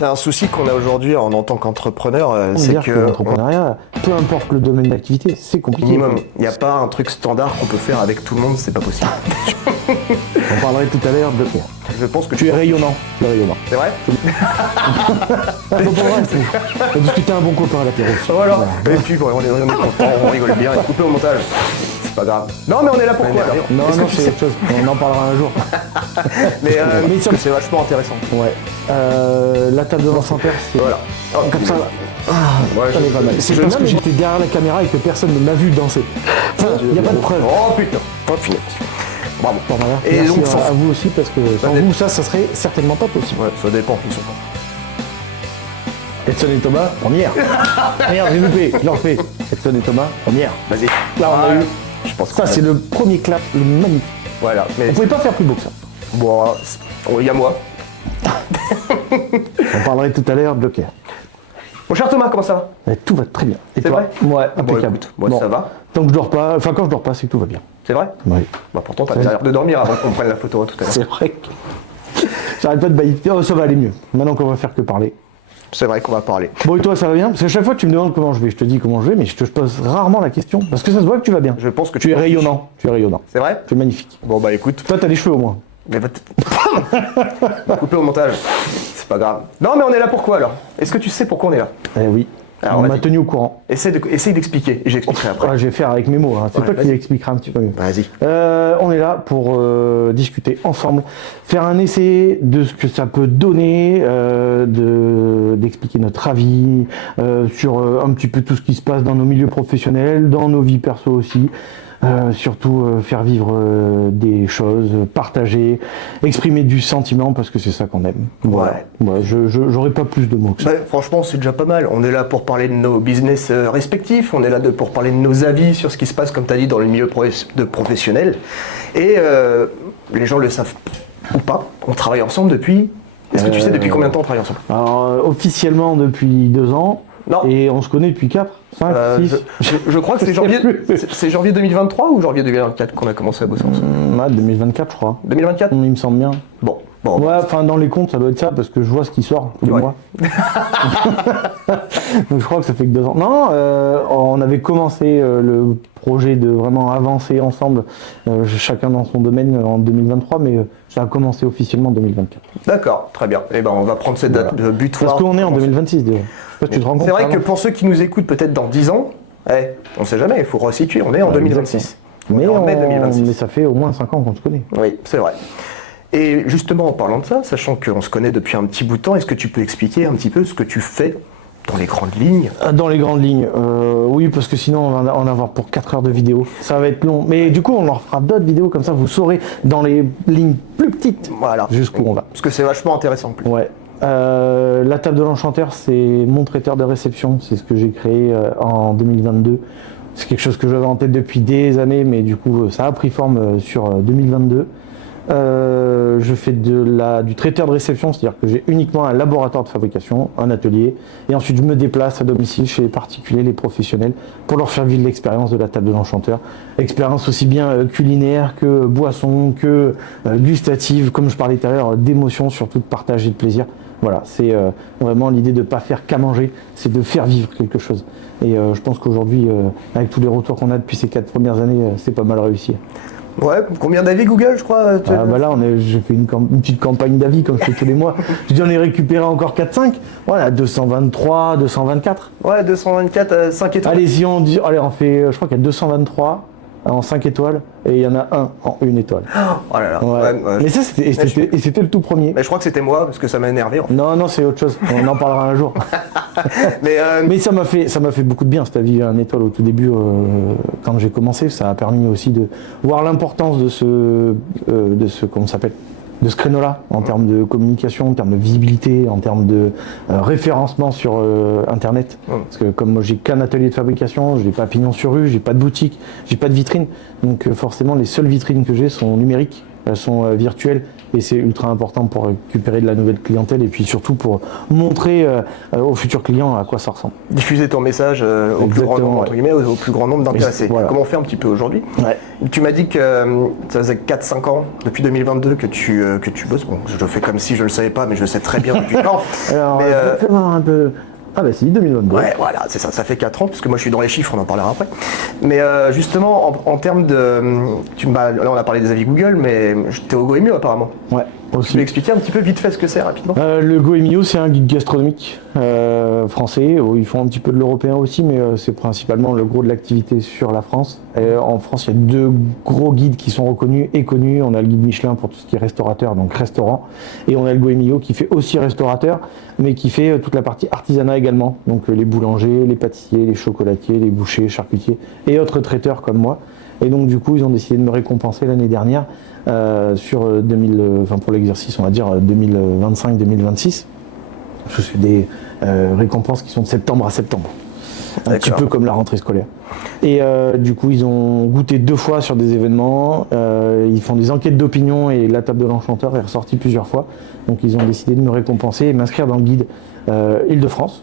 C'est un souci qu'on a aujourd'hui en tant qu'entrepreneur, c'est que l'entrepreneuriat, peu importe le domaine d'activité, c'est compliqué. Minimum, il n'y a pas un truc standard qu'on peut faire avec tout le monde, c'est pas possible. On parlerait tout à l'heure de Pierre. Je pense que tu es rayonnant. Tu es rayonnant. C'est vrai? On a discuté un bon copain à l'apéro. Voilà. Et puis on est content, on rigole bien, et coupé au montage. C'est pas grave. Non mais on est là pour quoi? Non, c'est autre chose. On en parlera un jour. mais c'est vachement intéressant. Ouais. La table de l'enchanteur, c'est... Voilà. Comme ça. Ouais, ça n'est pas mal. C'est parce que j'étais derrière la caméra et que personne ne m'a vu danser. Il n'y a pas de preuve. Oh putain. Oh putain. Bravo. Et merci donc à vous aussi parce que sans vous ça serait certainement pas possible. Ouais, ça dépend, ils sont pas. Edson et Thomas, première. Merde, j'ai loupé, je le refais. Edson et Thomas, première. Vas-y. Là on a eu. Je pense ça c'est le premier clap, le magnifique. Voilà. Mais on pouvait pas faire plus beau que ça. Bon, il y a moi. On parlerait tout à l'heure de Pierre. Mon cher Thomas, comment ça va? Tout va très bien. Et toi? Ouais, impeccable. Bon, ça va. Tant que je dors pas, enfin quand je dors pas, c'est que tout va bien. C'est vrai? Oui. Bah pourtant t'as l'air de dormir avant qu'on prenne la photo tout à l'heure. C'est vrai que j'arrête pas de bailler. Oh, ça va aller mieux. Maintenant qu'on va faire que parler. C'est vrai qu'on va parler. Bon et toi ça va bien? Parce qu'à chaque fois tu me demandes comment je vais, je te dis comment je vais, mais je te pose rarement la question. Parce que ça se voit que tu vas bien. Je pense que tu es rayonnant. Tu es rayonnant. C'est vrai? Tu es magnifique. Bon bah écoute. Toi t'as les cheveux au moins. Mais va couper au montage. C'est pas grave. Non mais on est là pourquoi alors? Est-ce que tu sais pourquoi on est là? Eh oui. Alors, on m'a tenu au courant. Essaye d'expliquer et j'expliquerai après. Je vais faire avec mes mots, hein. C'est toi qui l'expliqueras un petit peu mieux. Vas-y. On est là pour discuter ensemble, faire un essai de ce que ça peut donner, d'expliquer notre avis sur un petit peu tout ce qui se passe dans nos milieux professionnels, dans nos vies perso aussi. Surtout faire vivre des choses, partager, exprimer du sentiment parce que c'est ça qu'on aime. Voilà. Ouais, j'aurais pas plus de mots que ça. Franchement, c'est déjà pas mal. On est là pour parler de nos business respectifs, on est là pour parler de nos avis sur ce qui se passe, comme tu as dit, dans le milieu professionnel. Et les gens le savent ou pas, on travaille ensemble depuis... Est-ce que tu sais depuis combien de temps on travaille ensemble? Alors, officiellement depuis 2 ans. Non. Et on se connaît depuis 4, 5, 6. Je crois que c'est janvier 2023 ou janvier 2024 qu'on a commencé à bosser ensemble? 2024 je crois. 2024? Il me semble bien. Bon. Ouais, enfin dans les comptes ça doit être ça parce que je vois ce qui sort tous les mois. Donc je crois que ça fait que 2 ans. Non, on avait commencé le projet de vraiment avancer ensemble, chacun dans son domaine en 2023, mais ça a commencé officiellement en 2024. D'accord, très bien. Eh ben on va prendre cette date de butoir. Parce qu'on est en 2026 déjà. C'est vrai que pour ceux qui nous écoutent peut-être dans 10 ans, on sait jamais, il faut resituer, on est en 2026. Mais ça fait au moins 5 ans qu'on se connaît. Oui, c'est vrai. Et justement, en parlant de ça, sachant qu'on se connaît depuis un petit bout de temps, est-ce que tu peux expliquer un petit peu ce que tu fais dans les grandes lignes? Dans les grandes lignes, oui, parce que sinon on va en avoir pour 4 heures de vidéo. Ça va être long. Mais du coup, on leur fera d'autres vidéos comme ça, vous saurez dans les lignes plus petites jusqu'où on va. Parce que c'est vachement intéressant. Ouais. La table de l'enchanteur, c'est mon traiteur de réception. C'est ce que j'ai créé en 2022. C'est quelque chose que j'avais en tête depuis des années, mais du coup, ça a pris forme sur 2022. Je fais du traiteur de réception, c'est-à-dire que j'ai uniquement un laboratoire de fabrication, un atelier, et ensuite je me déplace à domicile chez les particuliers, les professionnels, pour leur faire vivre l'expérience de la table de l'enchanteur. Expérience aussi bien culinaire que boisson, que gustative, comme je parlais tout à l'heure, d'émotion, surtout de partage et de plaisir. Voilà, c'est vraiment l'idée de ne pas faire qu'à manger, c'est de faire vivre quelque chose. Et je pense qu'aujourd'hui, avec tous les retours qu'on a depuis ces 4 premières années, c'est pas mal réussi. Ouais, combien d'avis Google, je crois là, j'ai fait une petite campagne d'avis comme je fais tous les mois. J'en ai récupéré encore 4-5. Voilà, 223, 224. Ouais, 224, 5 étoiles. Allez, on fait, je crois qu'il y a 223 en 5 étoiles et il y en a un en 1 étoile. Oh là là. Ouais. Mais ça, c'était le tout premier. Mais je crois que c'était moi, parce que ça m'a énervé. En fait. Non, c'est autre chose. On en parlera un jour. Mais ça m'a fait beaucoup de bien, cet avis à 1 étoile au tout début. Quand j'ai commencé, ça a permis aussi de voir l'importance de ce comment ça s'appelle, de ce créneau-là, en termes de communication, en termes de visibilité, en termes de référencement sur Internet. Parce que comme moi, j'ai qu'un atelier de fabrication, je n'ai pas pignon sur rue, j'ai pas de boutique, j'ai pas de vitrine. Donc forcément, les seules vitrines que j'ai sont numériques, elles sont virtuelles et c'est ultra important pour récupérer de la nouvelle clientèle et puis surtout pour montrer aux futurs clients à quoi ça ressemble. Diffuser ton message au plus grand nombre, entre guillemets, au plus grand nombre d'intéressés. Voilà. Comment on fait un petit peu aujourd'hui. Tu m'as dit que ça faisait 4-5 ans, depuis 2022, que tu bosses. Bon, je le fais comme si je ne le savais pas, mais je le sais très bien depuis quand. Alors, mais, un peu... Ah bah si, 2022. Ouais, voilà, c'est ça, ça fait 4 ans, parce que moi je suis dans les chiffres, on en parlera après. Mais justement, en termes de... là on a parlé des avis Google, mais t'es au Goemio apparemment. Ouais. Tu peux expliquer un petit peu vite fait ce que c'est rapidement? Le Goemio, c'est un guide gastronomique français. Ils font un petit peu de l'européen aussi, mais c'est principalement le gros de l'activité sur la France. En France, il y a 2 gros guides qui sont reconnus et connus. On a le guide Michelin pour tout ce qui est restaurateur, donc restaurant. Et on a le Goemio qui fait aussi restaurateur, mais qui fait toute la partie artisanat également. Donc les boulangers, les pâtissiers, les chocolatiers, les bouchers, charcutiers et autres traiteurs comme moi. Et donc du coup, ils ont décidé de me récompenser l'année dernière sur pour l'exercice, on va dire 2025-2026. Je fais des récompenses qui sont de septembre à septembre. Un petit peu comme la rentrée scolaire. Et du coup, ils ont goûté 2 fois sur des événements. Ils font des enquêtes d'opinion et la table de l'enchanteur est ressortie plusieurs fois. Donc ils ont décidé de me récompenser et m'inscrire dans le guide Île-de-France.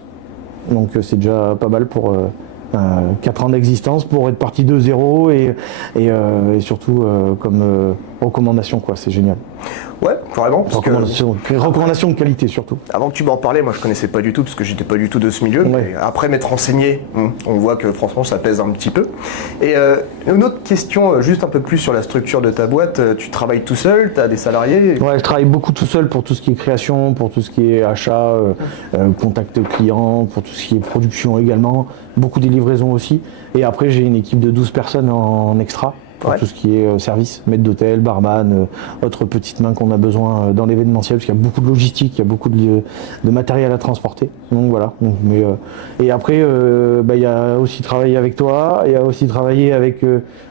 Donc c'est déjà pas mal pour 4 ans d'existence, pour être parti de zéro et surtout comme recommandation, quoi. C'est génial. Ouais, vraiment. Recommandation de qualité surtout. Avant que tu m'en parlais, moi je connaissais pas du tout parce que j'étais pas du tout de ce milieu. Mais après m'être renseigné, on voit que franchement ça pèse un petit peu. Et une autre question, juste un peu plus sur la structure de ta boîte. Tu travailles tout seul, tu as des salariés? Ouais, je travaille beaucoup tout seul pour tout ce qui est création, pour tout ce qui est achat, contact client, pour tout ce qui est production également. Beaucoup des livraisons aussi. Et après j'ai une équipe de 12 personnes en extra. Pour tout ce qui est service, maître d'hôtel, barman, autres petites mains qu'on a besoin dans l'événementiel, parce qu'il y a beaucoup de logistique, il y a beaucoup de matériel à transporter. Donc voilà. Et après, il y a aussi travaillé avec toi, il y a aussi travaillé avec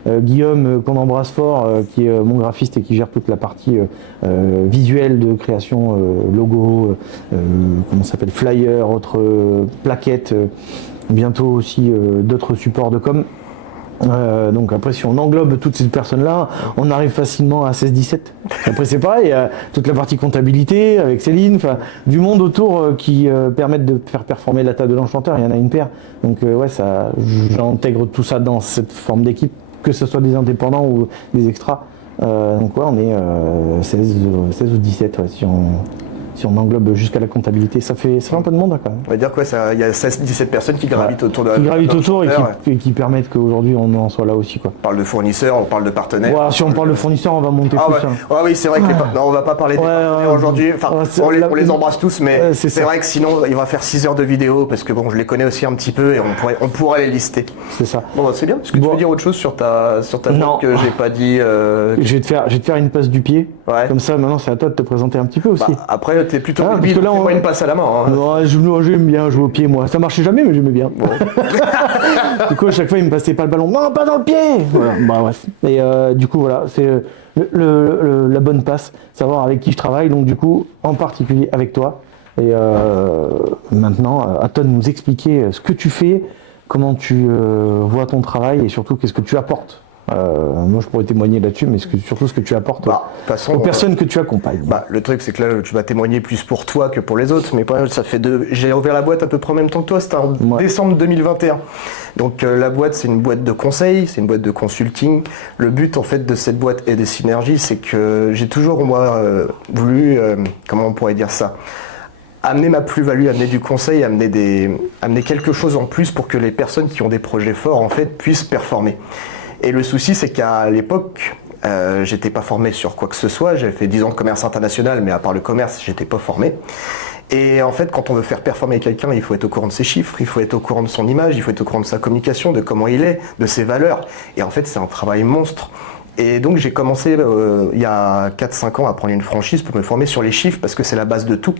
Guillaume, qu'on embrasse fort, qui est mon graphiste et qui gère toute la partie visuelle de création, logo, comment ça s'appelle, flyer, autres plaquettes, bientôt aussi d'autres supports de com'. Donc après, si on englobe toutes ces personnes-là, on arrive facilement à 16-17. Après c'est pareil, toute la partie comptabilité avec Céline, du monde autour qui permettent de faire performer la table de l'enchanteur, il y en a une paire. Donc j'intègre tout ça dans cette forme d'équipe, que ce soit des indépendants ou des extras. Donc on est 16 ou 17 si on englobe jusqu'à la comptabilité, ça fait un peu de monde quand même. On va dire il y a 16-17 personnes qui gravitent autour de la... Qui gravitent autour et qui permettent qu'aujourd'hui on en soit là aussi, quoi. On parle de fournisseurs, on parle de partenaires. Ouais, si on parle de fournisseurs, on va monter plus. Ouais, oui, c'est vrai que non, on va pas parler des partenaires aujourd'hui. On les embrasse tous, mais c'est vrai que sinon il va faire 6 heures de vidéo parce que bon, je les connais aussi un petit peu et on pourrait les lister. C'est ça. Bon, c'est bien. Est-ce que tu veux dire autre chose sur ta boîte que j'ai pas dit Je vais te faire une passe du pied. Ouais. Comme ça, maintenant c'est à toi de te présenter un petit peu aussi. Après, t'es plutôt mobile, fais-moi une passe à la main. Non, j'aime bien jouer au pied, moi. Ça marchait jamais, mais j'aimais bien. Bon. Du coup, à chaque fois, il me passait pas le ballon. Non, pas dans le pied. Voilà. Bah bref. Et du coup, voilà, c'est la bonne passe, savoir avec qui je travaille. Donc du coup, en particulier avec toi. Et maintenant, à toi de nous expliquer ce que tu fais, comment tu vois ton travail et surtout qu'est-ce que tu apportes. Moi je pourrais témoigner là-dessus, mais surtout ce que tu apportes aux personnes que tu accompagnes. Le truc c'est que là tu vas témoigner plus pour toi que pour les autres, mais ça fait j'ai ouvert la boîte à peu près en même temps que toi, c'était en décembre 2021. Donc la boîte c'est une boîte de conseil, c'est une boîte de consulting. Le but en fait de cette boîte et des synergies, c'est que j'ai toujours moi voulu, comment on pourrait dire ça, amener ma plus-value, amener du conseil, amener quelque chose en plus pour que les personnes qui ont des projets forts en fait puissent performer. Et le souci, c'est qu'à l'époque, j'étais pas formé sur quoi que ce soit. J'avais fait 10 ans de commerce international, mais à part le commerce, j'étais pas formé. Et en fait, quand on veut faire performer quelqu'un, il faut être au courant de ses chiffres, il faut être au courant de son image, il faut être au courant de sa communication, de comment il est, de ses valeurs. Et en fait, c'est un travail monstre. Et donc, j'ai commencé il y a 4-5 ans à prendre une franchise pour me former sur les chiffres, parce que c'est la base de tout.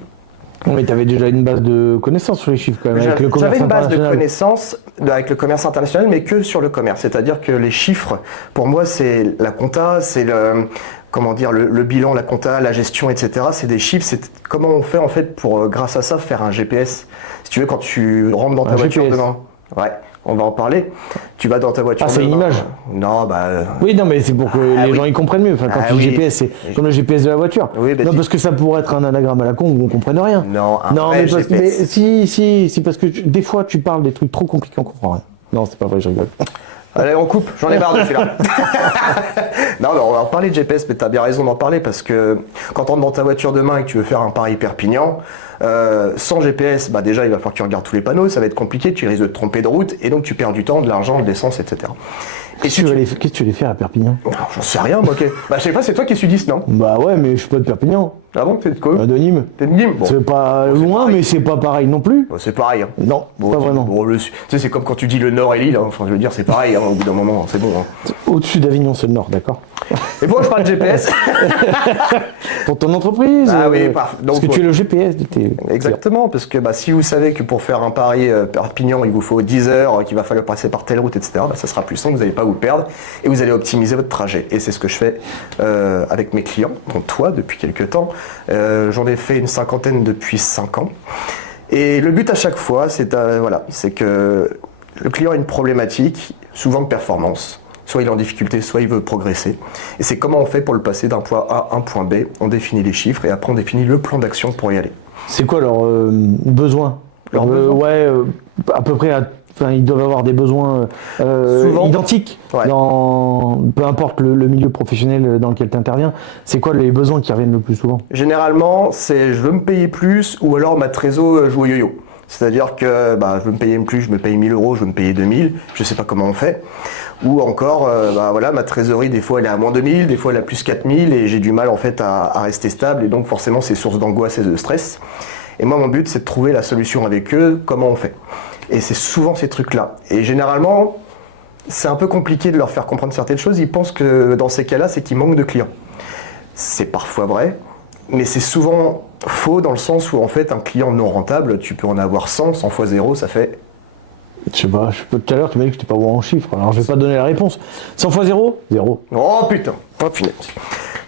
Mais tu avais déjà une base de connaissances sur les chiffres quand même. J'avais une base de connaissances avec le commerce international, mais que sur le commerce. C'est-à-dire que les chiffres, pour moi, c'est la compta, c'est le bilan, la compta, la gestion, etc. C'est des chiffres. C'est comment on fait en fait pour, grâce à ça, faire un GPS. Si tu veux, quand tu rentres dans ta voiture demain. Ouais. on va en parler. Tu vas dans ta voiture. Ah, c'est une demain. image. Non, bah. Oui, non, mais c'est pour que les gens y comprennent mieux. Enfin, quand tu dis oui. GPS, c'est comme le GPS de la voiture. Oui, bah, non, parce que ça pourrait être un anagramme à la con où on comprenne rien. Non, un non, vrai mais, GPS. mais si, parce que des fois tu parles des trucs trop compliqués, on comprend rien. Non, c'est pas vrai, je rigole. Allez, on coupe, j'en ai marre de celui-là. Non, mais on va en parler de GPS, mais t'as bien raison d'en parler parce que quand tu rentres dans ta voiture demain et que tu veux faire un Paris-Perpignan, sans GPS, bah déjà il va falloir que tu regardes tous les panneaux, ça va être compliqué, tu risques de te tromper de route et donc tu perds du temps, de l'argent, de l'essence, etc. Et Qu'est-ce que tu vas aller faire à Perpignan? J'en sais rien, moi, ok. Bah, je sais pas, c'est toi qui es sudiste, non? Bah ouais, mais je suis pas de Perpignan. Ah bon, t'es de quoi? De Nîmes. T'es de Nîmes? Bon. C'est pas loin, pareil. mais c'est pas pareil non plus. Bon, c'est pareil. Hein. Non, Bon, pas vraiment. Bon, tu sais, c'est comme quand tu dis le Nord et l'île, hein. Enfin, je veux dire, c'est pareil, hein, au bout d'un moment, c'est bon. Hein. Au-dessus d'Avignon, c'est le Nord, d'accord. Et pourquoi je parle de GPS? Pour ton entreprise. Ah oui, parce que tu es le GPS de tes. Exactement, parce que bah, si vous savez que pour faire un Paris-Perpignan, il vous faut 10 heures, qu'il va falloir passer par telle route, etc., bah, ça sera plus simple, vous n'allez pas vous perdre et vous allez optimiser votre trajet. Et c'est ce que je fais avec mes clients, dont toi depuis quelques temps. J'en ai fait une cinquantaine depuis 5 ans. Et le but à chaque fois, c'est que le client a une problématique, souvent de performance. Soit il est en difficulté, soit il veut progresser. Et c'est comment on fait pour le passer d'un point A à un point B. On définit les chiffres et après on définit le plan d'action pour y aller. C'est quoi leurs besoins? Leurs besoins Ouais, à peu près. Ils doivent avoir des besoins identiques, Ouais. peu importe le milieu professionnel dans lequel tu interviens. C'est quoi les besoins qui reviennent le plus souvent? Généralement, c'est je veux me payer plus ou alors ma trésor joue au yo-yo. C'est-à-dire que je veux me payer plus, je me paye 1000 euros, je veux me payer 2000, je sais pas comment on fait. Ou encore, ma trésorerie, des fois elle est à moins 2000, des fois elle est à plus 4000 et j'ai du mal en fait à rester stable et donc forcément c'est source d'angoisse et de stress. Et moi mon but c'est de trouver la solution avec eux, comment on fait. Et c'est souvent ces trucs-là. Et généralement, c'est un peu compliqué de leur faire comprendre certaines choses. Ils pensent que dans ces cas-là, c'est qu'ils manquent de clients. C'est parfois vrai, mais c'est souvent faux dans le sens où en fait un client non rentable, tu peux en avoir 100 fois 0, ça fait... Je sais pas, tout à l'heure tu m'as dit que tu n'étais pas bon en chiffres, alors je vais pas te donner la réponse. 100 fois 0? 0. Oh putain, oh punaise.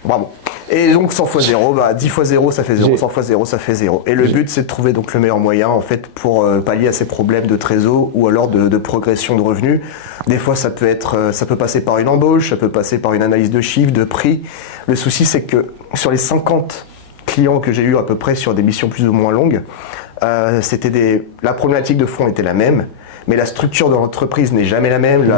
Bravo. Et donc 100 fois 0, 10 fois 0 ça fait 0, 100 fois 0 ça fait 0. Et le but c'est de trouver donc le meilleur moyen en fait pour pallier à ces problèmes de trésor ou alors de progression de revenus. Des fois ça peut passer par une embauche, ça peut passer par une analyse de chiffres, de prix. Le souci c'est que sur les 50 clients que j'ai eu à peu près sur des missions plus ou moins longues, la problématique de fond était la même. Mais la structure de l'entreprise n'est jamais la même,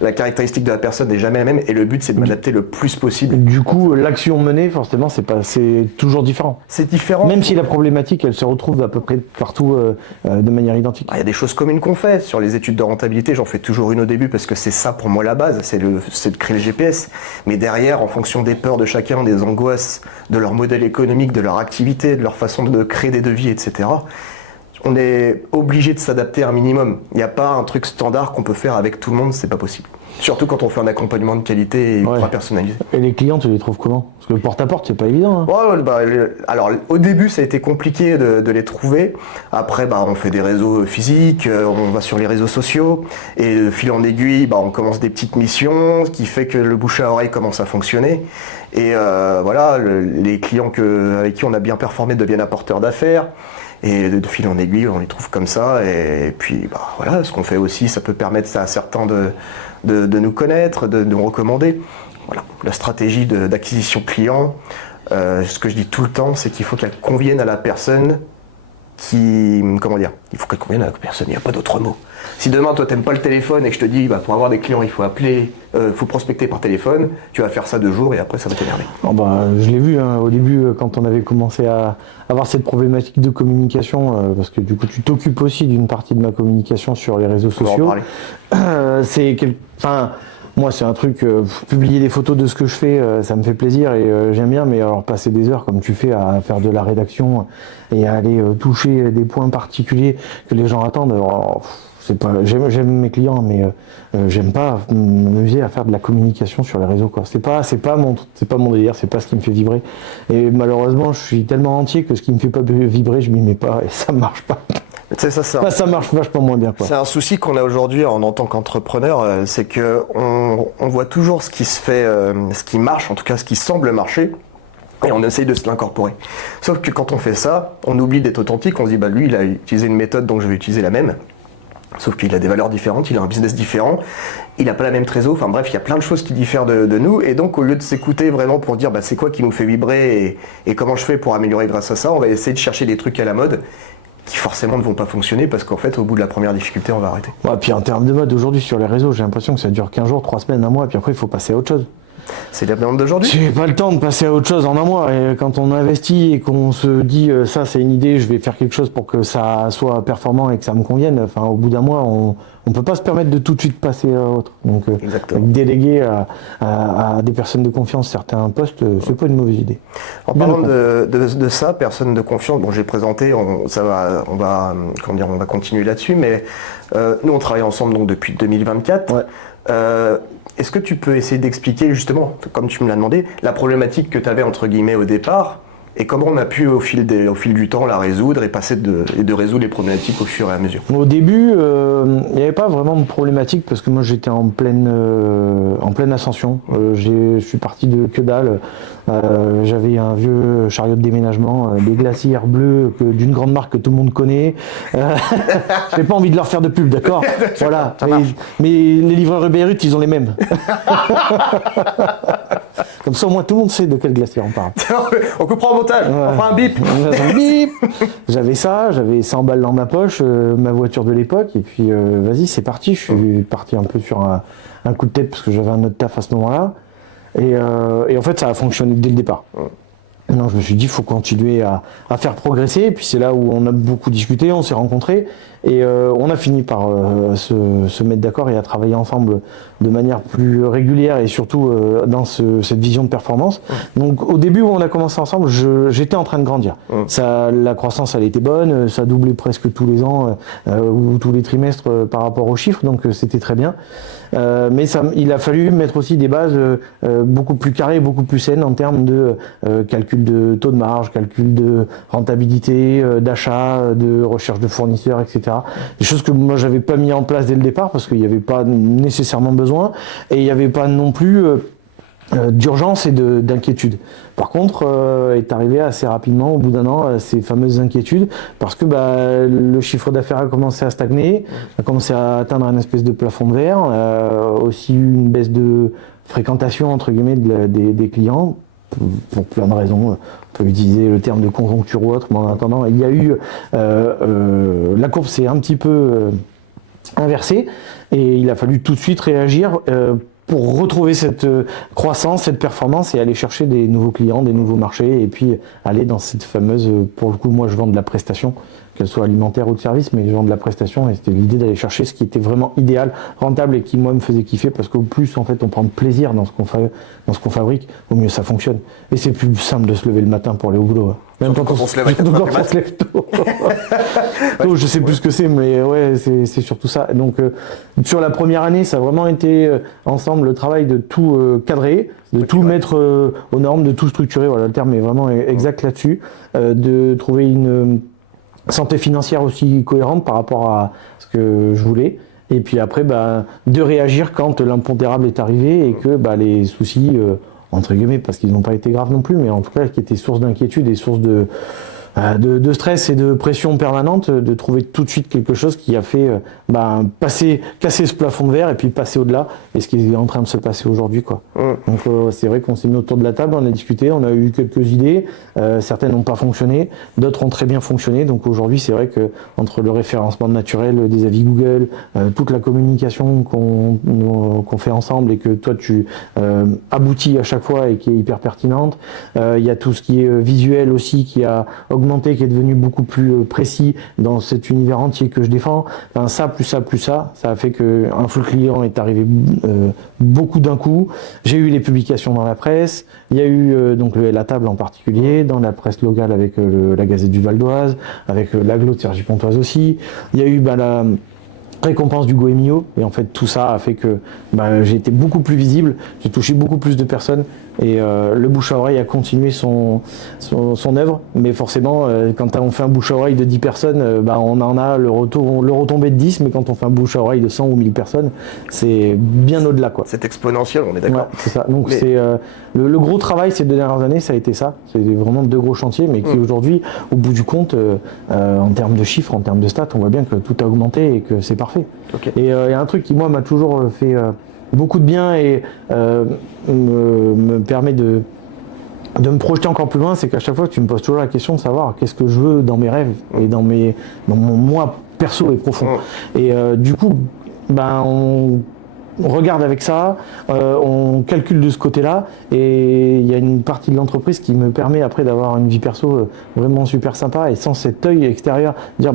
la caractéristique de la personne n'est jamais la même, et le but c'est de m'adapter le plus possible. Du coup, l'action menée, forcément, c'est toujours différent. C'est différent. Même si la problématique, elle se retrouve à peu près partout de manière identique. Il y a des choses communes qu'on fait. Sur les études de rentabilité, j'en fais toujours une au début parce que c'est ça pour moi la base, c'est de créer le GPS. Mais derrière, en fonction des peurs de chacun, des angoisses, de leur modèle économique, de leur activité, de leur façon de créer des devis, etc., on est obligé de s'adapter à un minimum. Il n'y a pas un truc standard qu'on peut faire avec tout le monde, c'est pas possible. Surtout quand on fait un accompagnement de qualité et ultra personnalisé. Et les clients, tu les trouves comment? Parce que le porte-à-porte, c'est pas évident. Hein. Alors, au début, ça a été compliqué de les trouver. Après, on fait des réseaux physiques, on va sur les réseaux sociaux. Et de fil en aiguille, on commence des petites missions, ce qui fait que le bouche à oreille commence à fonctionner. Et les clients avec qui on a bien performé deviennent apporteurs d'affaires. Et de fil en aiguille, on les trouve comme ça. Et puis, ce qu'on fait aussi, ça peut permettre à certains de nous connaître, de nous recommander. Voilà, la stratégie d'acquisition client, ce que je dis tout le temps, c'est qu'il faut qu'elle convienne à la personne il faut qu'elle convienne à la personne, il n'y a pas d'autre mot. Si demain, toi, t'aimes pas le téléphone et que je te dis, pour avoir des clients, il faut appeler, faut prospecter par téléphone, tu vas faire ça 2 jours et après, ça va t'énerver. Je l'ai vu au début, quand on avait commencé à avoir cette problématique de communication, parce que du coup, tu t'occupes aussi d'une partie de ma communication sur les réseaux sociaux. Moi, c'est un truc, publier des photos de ce que je fais, ça me fait plaisir et j'aime bien, mais alors passer des heures comme tu fais à faire de la rédaction et à aller toucher des points particuliers que les gens attendent, c'est pas, j'aime mes clients, mais j'aime pas m'amuser à faire de la communication sur les réseaux, quoi. C'est pas mon délire, c'est pas ce qui me fait vibrer. Et malheureusement, je suis tellement entier que ce qui me fait pas vibrer, je m'y mets pas et ça marche pas. Ça marche vachement moins bien, quoi. C'est un souci qu'on a aujourd'hui en tant qu'entrepreneur, c'est que on voit toujours ce qui se fait, ce qui marche, en tout cas ce qui semble marcher, et on essaye de se l'incorporer. Sauf que quand on fait ça, on oublie d'être authentique, on se dit lui il a utilisé une méthode donc je vais utiliser la même. Sauf qu'il a des valeurs différentes, il a un business différent, il n'a pas la même trésor, enfin bref, il y a plein de choses qui diffèrent de nous, et donc au lieu de s'écouter vraiment pour dire c'est quoi qui nous fait vibrer et comment je fais pour améliorer grâce à ça, on va essayer de chercher des trucs à la mode qui forcément ne vont pas fonctionner parce qu'en fait au bout de la première difficulté on va arrêter. Ouais, puis en termes de mode aujourd'hui sur les réseaux, j'ai l'impression que ça dure 15 jours, 3 semaines, un mois, et puis après il faut passer à autre chose. C'est la demande d'aujourd'hui. J'ai pas le temps de passer à autre chose en un mois. Et quand on investit et qu'on se dit ça c'est une idée, je vais faire quelque chose pour que ça soit performant et que ça me convienne, enfin au bout d'un mois on peut pas se permettre de tout de suite passer à autre. Donc déléguer à des personnes de confiance certains postes, c'est pas une mauvaise idée. En parlant de ça, personnes de confiance, bon j'ai présenté, on va continuer là-dessus, mais nous on travaille ensemble donc depuis 2024. Ouais. Est-ce que tu peux essayer d'expliquer justement, comme tu me l'as demandé, la problématique que tu avais entre guillemets au départ et comment on a pu au fil du temps la résoudre et passer de résoudre les problématiques au fur et à mesure? Au début, il n'y avait pas vraiment de problématique parce que moi j'étais en pleine ascension. Je suis parti de que dalle. J'avais un vieux chariot de déménagement, des glacières bleues d'une grande marque que tout le monde connaît. J'ai pas envie de leur faire de pub, d'accord? Voilà. Mais les livreurs Uber Eats, ils ont les mêmes. Comme ça, au moins, tout le monde sait de quelle glacière on parle. On coupera en montage, on fera un bip. J'avais ça, j'avais 100 balles dans ma poche, ma voiture de l'époque, et puis vas-y, c'est parti. Je suis parti un peu sur un coup de tête parce que j'avais un autre taf à ce moment-là. Et en fait, ça a fonctionné dès le départ. Non, je me suis dit, il faut continuer à faire progresser. Et puis c'est là où on a beaucoup discuté, on s'est rencontrés. Et on a fini par se mettre d'accord et à travailler ensemble de manière plus régulière et surtout dans cette vision de performance. Donc au début où on a commencé ensemble, j'étais en train de grandir. La croissance, elle était bonne, ça doublait presque tous les ans ou tous les trimestres par rapport aux chiffres, donc c'était très bien. Mais il a fallu mettre aussi des bases beaucoup plus carrées, beaucoup plus saines en termes de calcul de taux de marge, calcul de rentabilité, d'achat, de recherche de fournisseurs, etc. Des choses que moi j'avais pas mis en place dès le départ parce qu'il n'y avait pas nécessairement besoin et il n'y avait pas non plus d'urgence et d'inquiétude. Par contre, est arrivé assez rapidement, au bout d'un an, ces fameuses inquiétudes, parce que le chiffre d'affaires a commencé à stagner, a commencé à atteindre un espèce de plafond de verre, aussi une baisse de fréquentation entre guillemets des clients, pour plein de raisons. On peut utiliser le terme de conjoncture ou autre, mais en attendant, il y a eu la courbe s'est un petit peu inversée et il a fallu tout de suite réagir pour retrouver cette croissance, cette performance et aller chercher des nouveaux clients, des nouveaux marchés et puis aller dans cette fameuse, pour le coup moi je vends de la prestation, qu'elle soit alimentaire ou de service, mais je vends de la prestation et c'était l'idée d'aller chercher ce qui était vraiment idéal, rentable et qui moi me faisait kiffer parce qu'au plus en fait on prend de plaisir dans ce qu'on fabrique, au mieux ça fonctionne. Et c'est plus simple de se lever le matin pour aller au boulot. Même quand on se lève tôt. Je sais plus ce que c'est, mais ouais, c'est surtout ça. Donc sur la première année, ça a vraiment été ensemble le travail de tout cadrer, de tout mettre aux normes, de tout structurer. Voilà, le terme est vraiment exact là-dessus, de trouver une santé financière aussi cohérente par rapport à ce que je voulais. Et puis après, de réagir quand l'impondérable est arrivé et que les soucis, entre guillemets, parce qu'ils n'ont pas été graves non plus, mais en tout cas qui étaient source d'inquiétude et source de stress et de pression permanente, de trouver tout de suite quelque chose qui a fait casser ce plafond de verre et puis passer au-delà, et ce qui est en train de se passer aujourd'hui, quoi. Donc c'est vrai qu'on s'est mis autour de la table, on a discuté, on a eu quelques idées, certaines n'ont pas fonctionné, d'autres ont très bien fonctionné. Donc aujourd'hui c'est vrai que entre le référencement naturel des avis Google, toute la communication qu'on fait ensemble et que toi tu aboutis à chaque fois et qui est hyper pertinente, il y a tout ce qui est visuel aussi qui a augmenté, qui est devenu beaucoup plus précis dans cet univers entier que je défends. Enfin, ça a fait qu'un flux client est arrivé beaucoup d'un coup. J'ai eu les publications dans la presse, il y a eu donc le La Table en particulier, dans la presse locale avec la Gazette du Val d'Oise, avec l'Aglo de Cergy-Pontoise aussi. Il y a eu la récompense du Goemio, et en fait tout ça a fait que j'ai été beaucoup plus visible, j'ai touché beaucoup plus de personnes, Et le bouche à oreille a continué son œuvre, mais forcément, quand on fait un bouche à oreille de 10 personnes, on en a le retombé de 10, mais quand on fait un bouche à oreille de 100 ou 1000 personnes, c'est bien au-delà, quoi. C'est exponentiel, on est d'accord. Ouais, c'est ça. Donc c'est le gros travail ces 2 dernières années, ça a été ça. C'est vraiment 2 gros chantiers, mais qui aujourd'hui, au bout du compte, en termes de chiffres, en termes de stats, on voit bien que tout a augmenté et que c'est parfait. Okay. Et il y a un truc qui moi m'a toujours fait beaucoup de bien et me permet de me projeter encore plus loin, c'est qu'à chaque fois tu me poses toujours la question de savoir qu'est-ce que je veux dans mes rêves et dans mon moi perso et profond. Et du coup, on regarde avec ça, on calcule de ce côté-là, et il y a une partie de l'entreprise qui me permet après d'avoir une vie perso vraiment super sympa, et sans cet œil extérieur, dire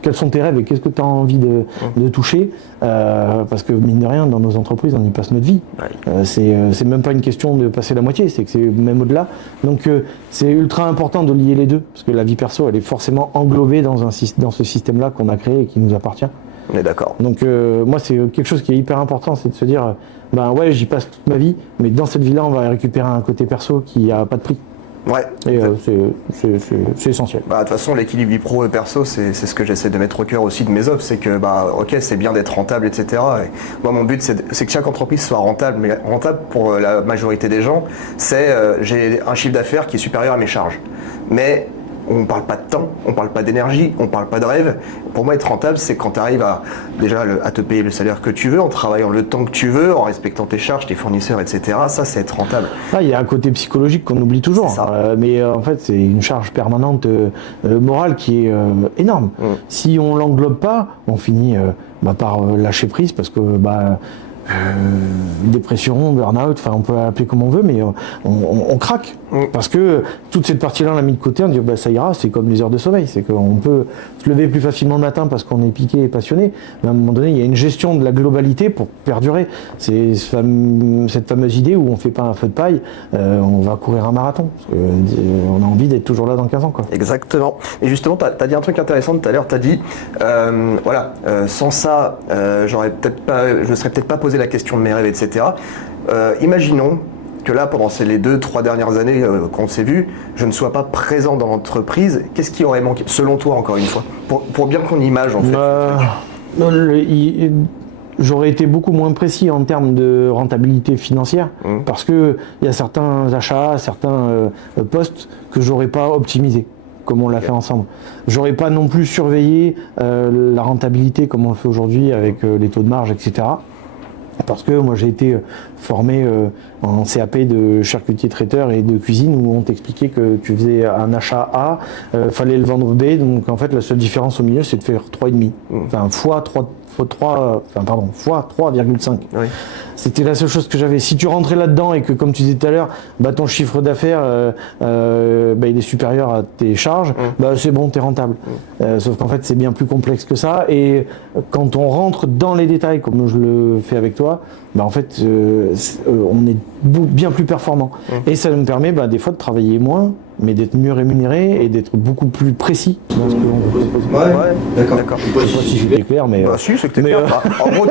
quels sont tes rêves et qu'est-ce que tu as envie de toucher, parce que mine de rien, dans nos entreprises, on y passe notre vie. Ouais. C'est même pas une question de passer la moitié, c'est que c'est même au-delà. Donc c'est ultra important de lier les deux, parce que la vie perso, elle est forcément englobée dans ce système-là qu'on a créé et qui nous appartient. On est d'accord. Donc moi c'est quelque chose qui est hyper important, c'est de se dire ouais, j'y passe toute ma vie, mais dans cette vie-là on va récupérer un côté perso qui a pas de prix. Ouais. Et c'est essentiel. De toute façon, l'équilibre vie pro et perso, c'est ce que j'essaie de mettre au cœur aussi de mes offres, c'est que ok, c'est bien d'être rentable, etc. Et moi mon but c'est que chaque entreprise soit rentable, mais rentable pour la majorité des gens, c'est j'ai un chiffre d'affaires qui est supérieur à mes charges. Mais on ne parle pas de temps, on ne parle pas d'énergie, on ne parle pas de rêve. Pour moi, être rentable, c'est quand tu arrives à te payer le salaire que tu veux, en travaillant le temps que tu veux, en respectant tes charges, tes fournisseurs, etc. Ça, c'est être rentable. Il y a un côté psychologique qu'on oublie toujours. Mais en fait, c'est une charge permanente morale qui est énorme. Si on ne l'englobe pas, on finit par lâcher prise parce que... dépression, burn-out, on peut l'appeler comme on veut, mais on craque. Parce que toute cette partie-là, on l'a mis de côté, on dit ça ira, c'est comme les heures de sommeil, c'est qu'on peut se lever plus facilement le matin parce qu'on est piqué et passionné, mais à un moment donné, il y a une gestion de la globalité pour perdurer. C'est cette fameuse idée où on ne fait pas un feu de paille, on va courir un marathon, parce qu'on a envie d'être toujours là dans 15 ans. Quoi. Exactement. Et justement, tu as dit un truc intéressant tout à l'heure, tu as dit, sans ça, je ne serais peut-être pas posé la question de mes rêves, etc. Imaginons que là, pendant les 2-3 dernières années qu'on s'est vu, je ne sois pas présent dans l'entreprise. Qu'est-ce qui aurait manqué, selon toi, encore une fois, pour bien qu'on image, en fait J'aurais été beaucoup moins précis en termes de rentabilité financière, parce qu'il y a certains achats, certains postes que j'aurais pas optimisés, comme on l'a fait ensemble. J'aurais pas non plus surveillé la rentabilité comme on le fait aujourd'hui avec les taux de marge, etc. Parce que moi j'ai été formé en CAP de charcutier traiteur et de cuisine où on t'expliquait que tu faisais un achat A, fallait le vendre B, donc en fait la seule différence au milieu c'est de faire 3,5. Enfin fois 3,5. Oui. C'était la seule chose que j'avais. Si tu rentrais là-dedans et que, comme tu disais tout à l'heure, ton chiffre d'affaires il est supérieur à tes charges, c'est bon, t'es rentable. Sauf qu'en fait, c'est bien plus complexe que ça. Et quand on rentre dans les détails, comme je le fais avec toi, en fait, on est bien plus performant. Et ça nous permet des fois de travailler moins, mais d'être mieux rémunéré et d'être beaucoup plus précis dans ce que l'on propose. Ouais, d'accord. Je sais pas si je suis clair, mais... si, c'est que t'es clair. En gros,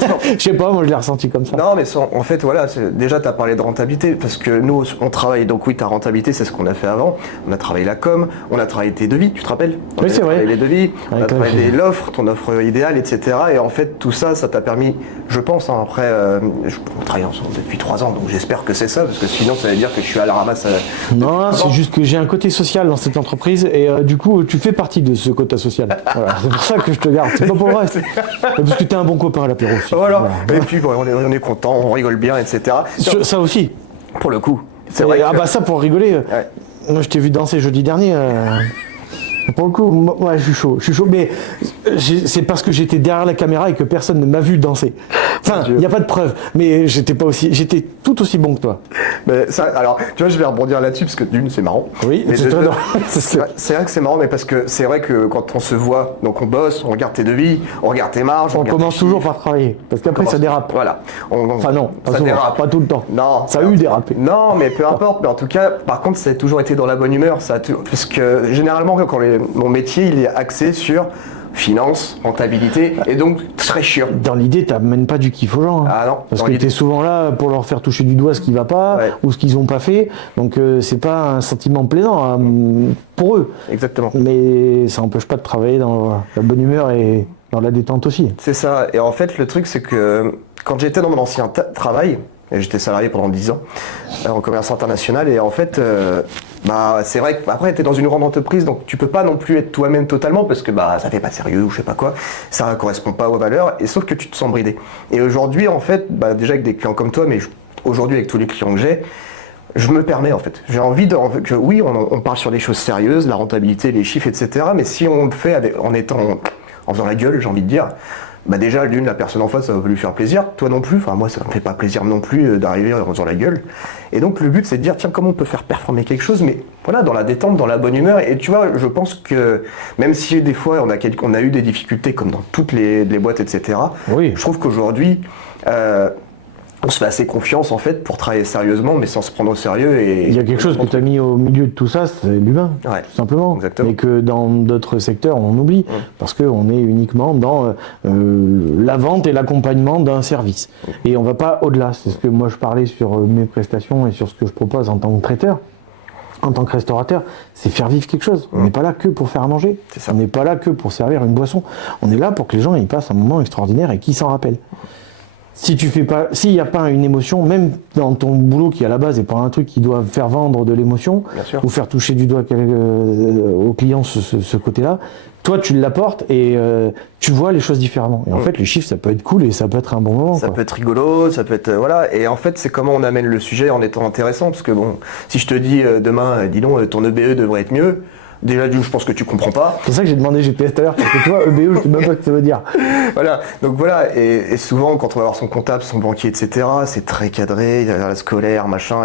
je sais pas, moi je l'ai ressenti comme ça. Non, mais en fait, voilà, déjà tu as parlé de rentabilité, parce que nous, on travaille, donc oui, ta rentabilité, c'est ce qu'on a fait avant. On a travaillé la com, on a travaillé tes devis, tu te rappelles? Oui, c'est vrai. Les devis, on a travaillé l'offre, ton offre idéale, etc. Et en fait, tout ça, ça t'a permis, je pense, après, on travaille ensemble depuis 3 ans, donc j'espère que c'est ça, parce que sinon, ça veut dire que je suis à la ramasse. Non, c'est juste que j'ai un côté social dans cette entreprise, et du coup, tu fais partie de ce quota social. Voilà, c'est pour ça que je te garde, c'est pas pour le reste. Parce que t'es un bon copain à l'apéro aussi. Voilà. Et puis, on est content, on rigole bien, etc. Ça aussi. Pour le coup. C'est vrai. Ça pour rigoler. Ouais. Moi, je t'ai vu danser jeudi dernier. Pour le coup, ouais, je suis chaud, mais c'est parce que j'étais derrière la caméra et que personne ne m'a vu danser. Enfin, il n'y a pas de preuve, mais j'étais tout aussi bon que toi. Mais ça, alors, tu vois, je vais rebondir là-dessus parce que d'une, c'est marrant. Oui, mais c'est vrai que c'est marrant, mais parce que c'est vrai que quand on se voit, donc on bosse, on regarde tes devis, on regarde tes marges. On commence toujours par travailler, parce qu'après ça dérape. Voilà. Enfin non, ça dérape. Pas tout le temps. Non. Ça a eu dérapé. Non, mais peu importe. Mais en tout cas, par contre, ça a toujours été dans la bonne humeur. Parce que généralement, quand mon métier, il est axé sur finance, rentabilité, et donc très chiant. Dans l'idée, t'amènes pas du kiff aux gens. Hein. Ah non, Parce dans que l'idée- t'es souvent là pour leur faire toucher du doigt ce qui va pas, Ouais. ou ce qu'ils ont pas fait. Donc c'est pas un sentiment plaisant hein, pour eux. Exactement. Mais ça n'empêche pas de travailler dans la bonne humeur et dans la détente aussi. C'est ça. Et en fait, le truc, c'est que quand j'étais dans mon ancien travail, et j'étais salarié pendant 10 ans en commerce international, et en fait, c'est vrai qu'après, tu es dans une grande entreprise, donc tu peux pas non plus être toi-même totalement, parce que ça fait pas sérieux ou je sais pas quoi, ça correspond pas aux valeurs, et sauf que tu te sens bridé. Et aujourd'hui, en fait, déjà avec des clients comme toi, mais aujourd'hui avec tous les clients que j'ai, je me permets en fait. J'ai envie que oui, on parle sur des choses sérieuses, la rentabilité, les chiffres, etc. Mais si on le fait en faisant la gueule, j'ai envie de dire, déjà la personne en face, ça va pas lui faire plaisir. Toi non plus. Enfin moi, ça me fait pas plaisir non plus d'arriver en faisant la gueule. Et donc le but, c'est de dire tiens, comment on peut faire performer quelque chose, mais voilà, dans la détente, dans la bonne humeur. Et tu vois, je pense que même si des fois on a eu des difficultés comme dans toutes les boîtes, etc. Oui. Je trouve qu'aujourd'hui on se fait assez confiance en fait pour travailler sérieusement mais sans se prendre au sérieux. Et Il y a quelque chose que tu as mis au milieu de tout ça, c'est l'humain, Ouais, tout simplement. exactement. Et que dans d'autres secteurs, on oublie, parce qu'on est uniquement dans la vente et l'accompagnement d'un service. Et on ne va pas au-delà. C'est ce que moi je parlais sur mes prestations et sur ce que je propose en tant que traiteur. En tant que restaurateur, c'est faire vivre quelque chose. On n'est pas là que pour faire à manger. C'est ça. On n'est pas là que pour servir une boisson. On est là pour que les gens ils passent un moment extraordinaire et qu'ils s'en rappellent. Si tu fais pas, s'il n'y a pas une émotion, même dans ton boulot qui à la base n'est pas un truc qui doit faire vendre de l'émotion Bien sûr. ou faire toucher du doigt au client ce côté-là, toi tu l'apportes et tu vois les choses différemment. Et en fait, les chiffres ça peut être cool et ça peut être un bon moment. Ça quoi. peut être rigolo, ça peut être voilà. Et en fait, c'est comment on amène le sujet en étant intéressant, parce que bon, si je te dis demain, dis donc, ton EBE devrait être mieux. Déjà, je pense que tu comprends pas. C'est pour ça que j'ai demandé GPS tout à l'heure, parce que toi, EBE, je sais même pas ce que ça veut dire. Voilà. Donc voilà. Et souvent, quand on va voir son comptable, son banquier, etc., c'est très cadré, il y a la scolaire, machin.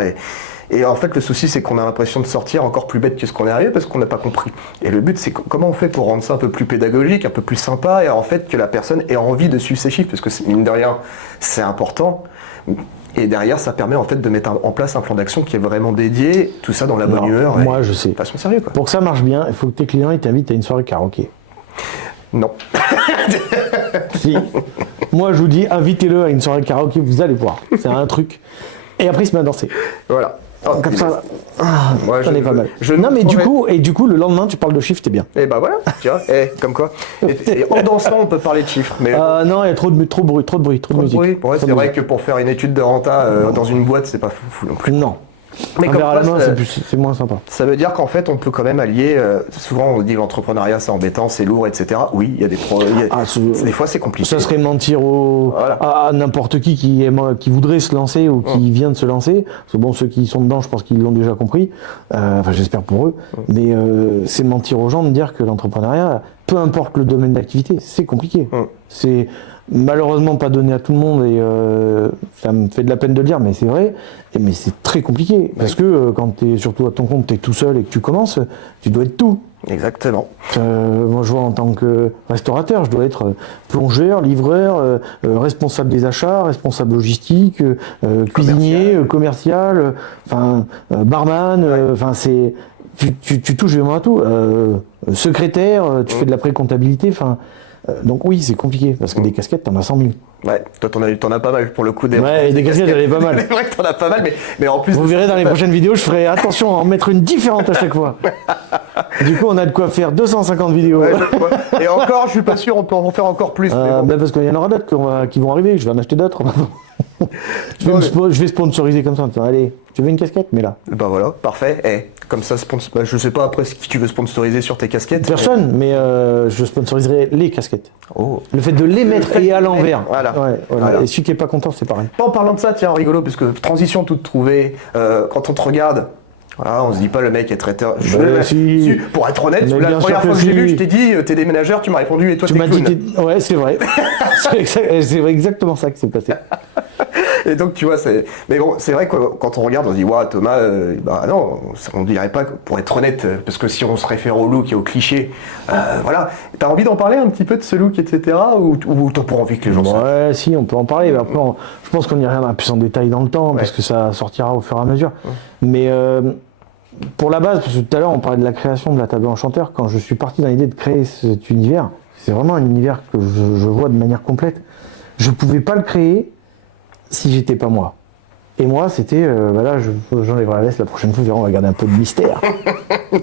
Et en fait, le souci, c'est qu'on a l'impression de sortir encore plus bête que ce qu'on est arrivé parce qu'on n'a pas compris. Et le but, c'est comment on fait pour rendre ça un peu plus pédagogique, un peu plus sympa, et en fait que la personne ait envie de suivre ses chiffres, parce que mine de rien, c'est important. Et derrière, ça permet en fait de mettre en place un plan d'action qui est vraiment dédié, tout ça dans la bonne Non, humeur. moi, et je sais. de façon sérieuse, quoi. Pour que ça marche bien, il faut que tes clients ils t'invitent à une soirée karaoké. Non. Si. Moi, je vous dis, invitez-le à une soirée karaoké, vous allez voir. C'est un truc. Et après, il se met à danser. Voilà. Oh, Comme ça, Moi, ça je- est pas mal. je Non, mais du prendrai- coup, le lendemain, tu parles de chiffres, t'es bien. Et bah voilà, tu vois, comme quoi. Et en dansant, on peut parler de chiffres. Mais Non, il y a trop de bruit, trop de musique. oui, ouais, Trop c'est de vrai musique. que pour faire une étude de renta dans une boîte, c'est pas fou non plus. Non. Mais Un comme verre à quoi, la main, ça- c'est moins sympa. Ça veut dire qu'en fait, on peut quand même allier. Souvent, on dit l'entrepreneuriat, c'est embêtant, c'est lourd, etc. Oui, il y a des des fois, c'est compliqué. Ça serait mentir Voilà. à n'importe qui voudrait se lancer ou qui vient de se lancer. Parce que bon, ceux qui sont dedans, je pense qu'ils l'ont déjà compris. Enfin, j'espère pour eux. Mais c'est mentir aux gens de dire que l'entrepreneuriat, peu importe le domaine d'activité, c'est compliqué. C'est malheureusement pas donné à tout le monde et ça me fait de la peine de le dire, mais c'est vrai. Mais c'est très compliqué parce que quand tu es surtout à ton compte, tu es tout seul et que tu commences, tu dois être tout. Exactement. Moi, je vois en tant que restaurateur, je dois être plongeur, livreur, responsable des achats, responsable logistique, cuisinier, commercial, barman. Enfin, c'est tu touches vraiment à tout. Secrétaire, tu fais de la pré-comptabilité. Enfin, donc oui, c'est compliqué parce que des casquettes, t'en as 100 000. Ouais, toi, t'en as pas mal pour le coup. Ouais, et des casquettes, j'en ai pas mal. C'est vrai que t'en as pas mal, mais en plus. Vous verrez dans les prochaines vidéos, je ferai attention à en mettre une différente à chaque fois. Du coup, on a de quoi faire 250 vidéos. Ouais, et encore, je suis pas sûr, on peut en faire encore plus. mais bon. Parce qu'il y en aura d'autres qui vont arriver, je vais en acheter d'autres. Je vais sponsoriser comme ça. Allez, tu veux une casquette? Mais là. Bah voilà, parfait. Comme ça, je sais pas après qui tu veux sponsoriser sur tes casquettes. Personne, mais je sponsoriserai les casquettes. Oh. Le fait de les mettre et à l'envers. Voilà. Ouais, voilà. Voilà. Et celui qui est pas content, c'est pareil. En parlant de ça, tiens, rigolo, parce que transition toute trouvée, quand on te regarde, voilà, on se dit pas le mec est traiteur. Si. Pour être honnête, Mais la bien première sûr fois que que je l'ai si. vu, je t'ai dit, t'es déménageur, tu m'as répondu, et toi Tu t'es m'as dit clown. Ouais, c'est vrai. C'est exactement ça qui s'est passé. Et donc, tu vois, mais bon, c'est vrai que quand on regarde, on se dit, waouh, Thomas, bah non, on dirait pas, pour être honnête, parce que si on se réfère au look et au cliché, voilà. T'as envie d'en parler un petit peu de ce look, etc., ou t'as pas envie que les gens sachent? Ouais, si, on peut en parler. Mais après, je pense qu'on y reviendra plus en détail dans le temps, parce que ça sortira au fur et à mesure. Mais pour la base, parce que tout à l'heure, on parlait de la création de la table enchanteur. Quand je suis parti dans l'idée de créer cet univers, C'est vraiment un univers que je vois de manière complète. Je pouvais pas le créer si j'étais pas moi. Et moi, c'était, là, j'enlèverai la veste la prochaine fois, on va garder un peu de mystère.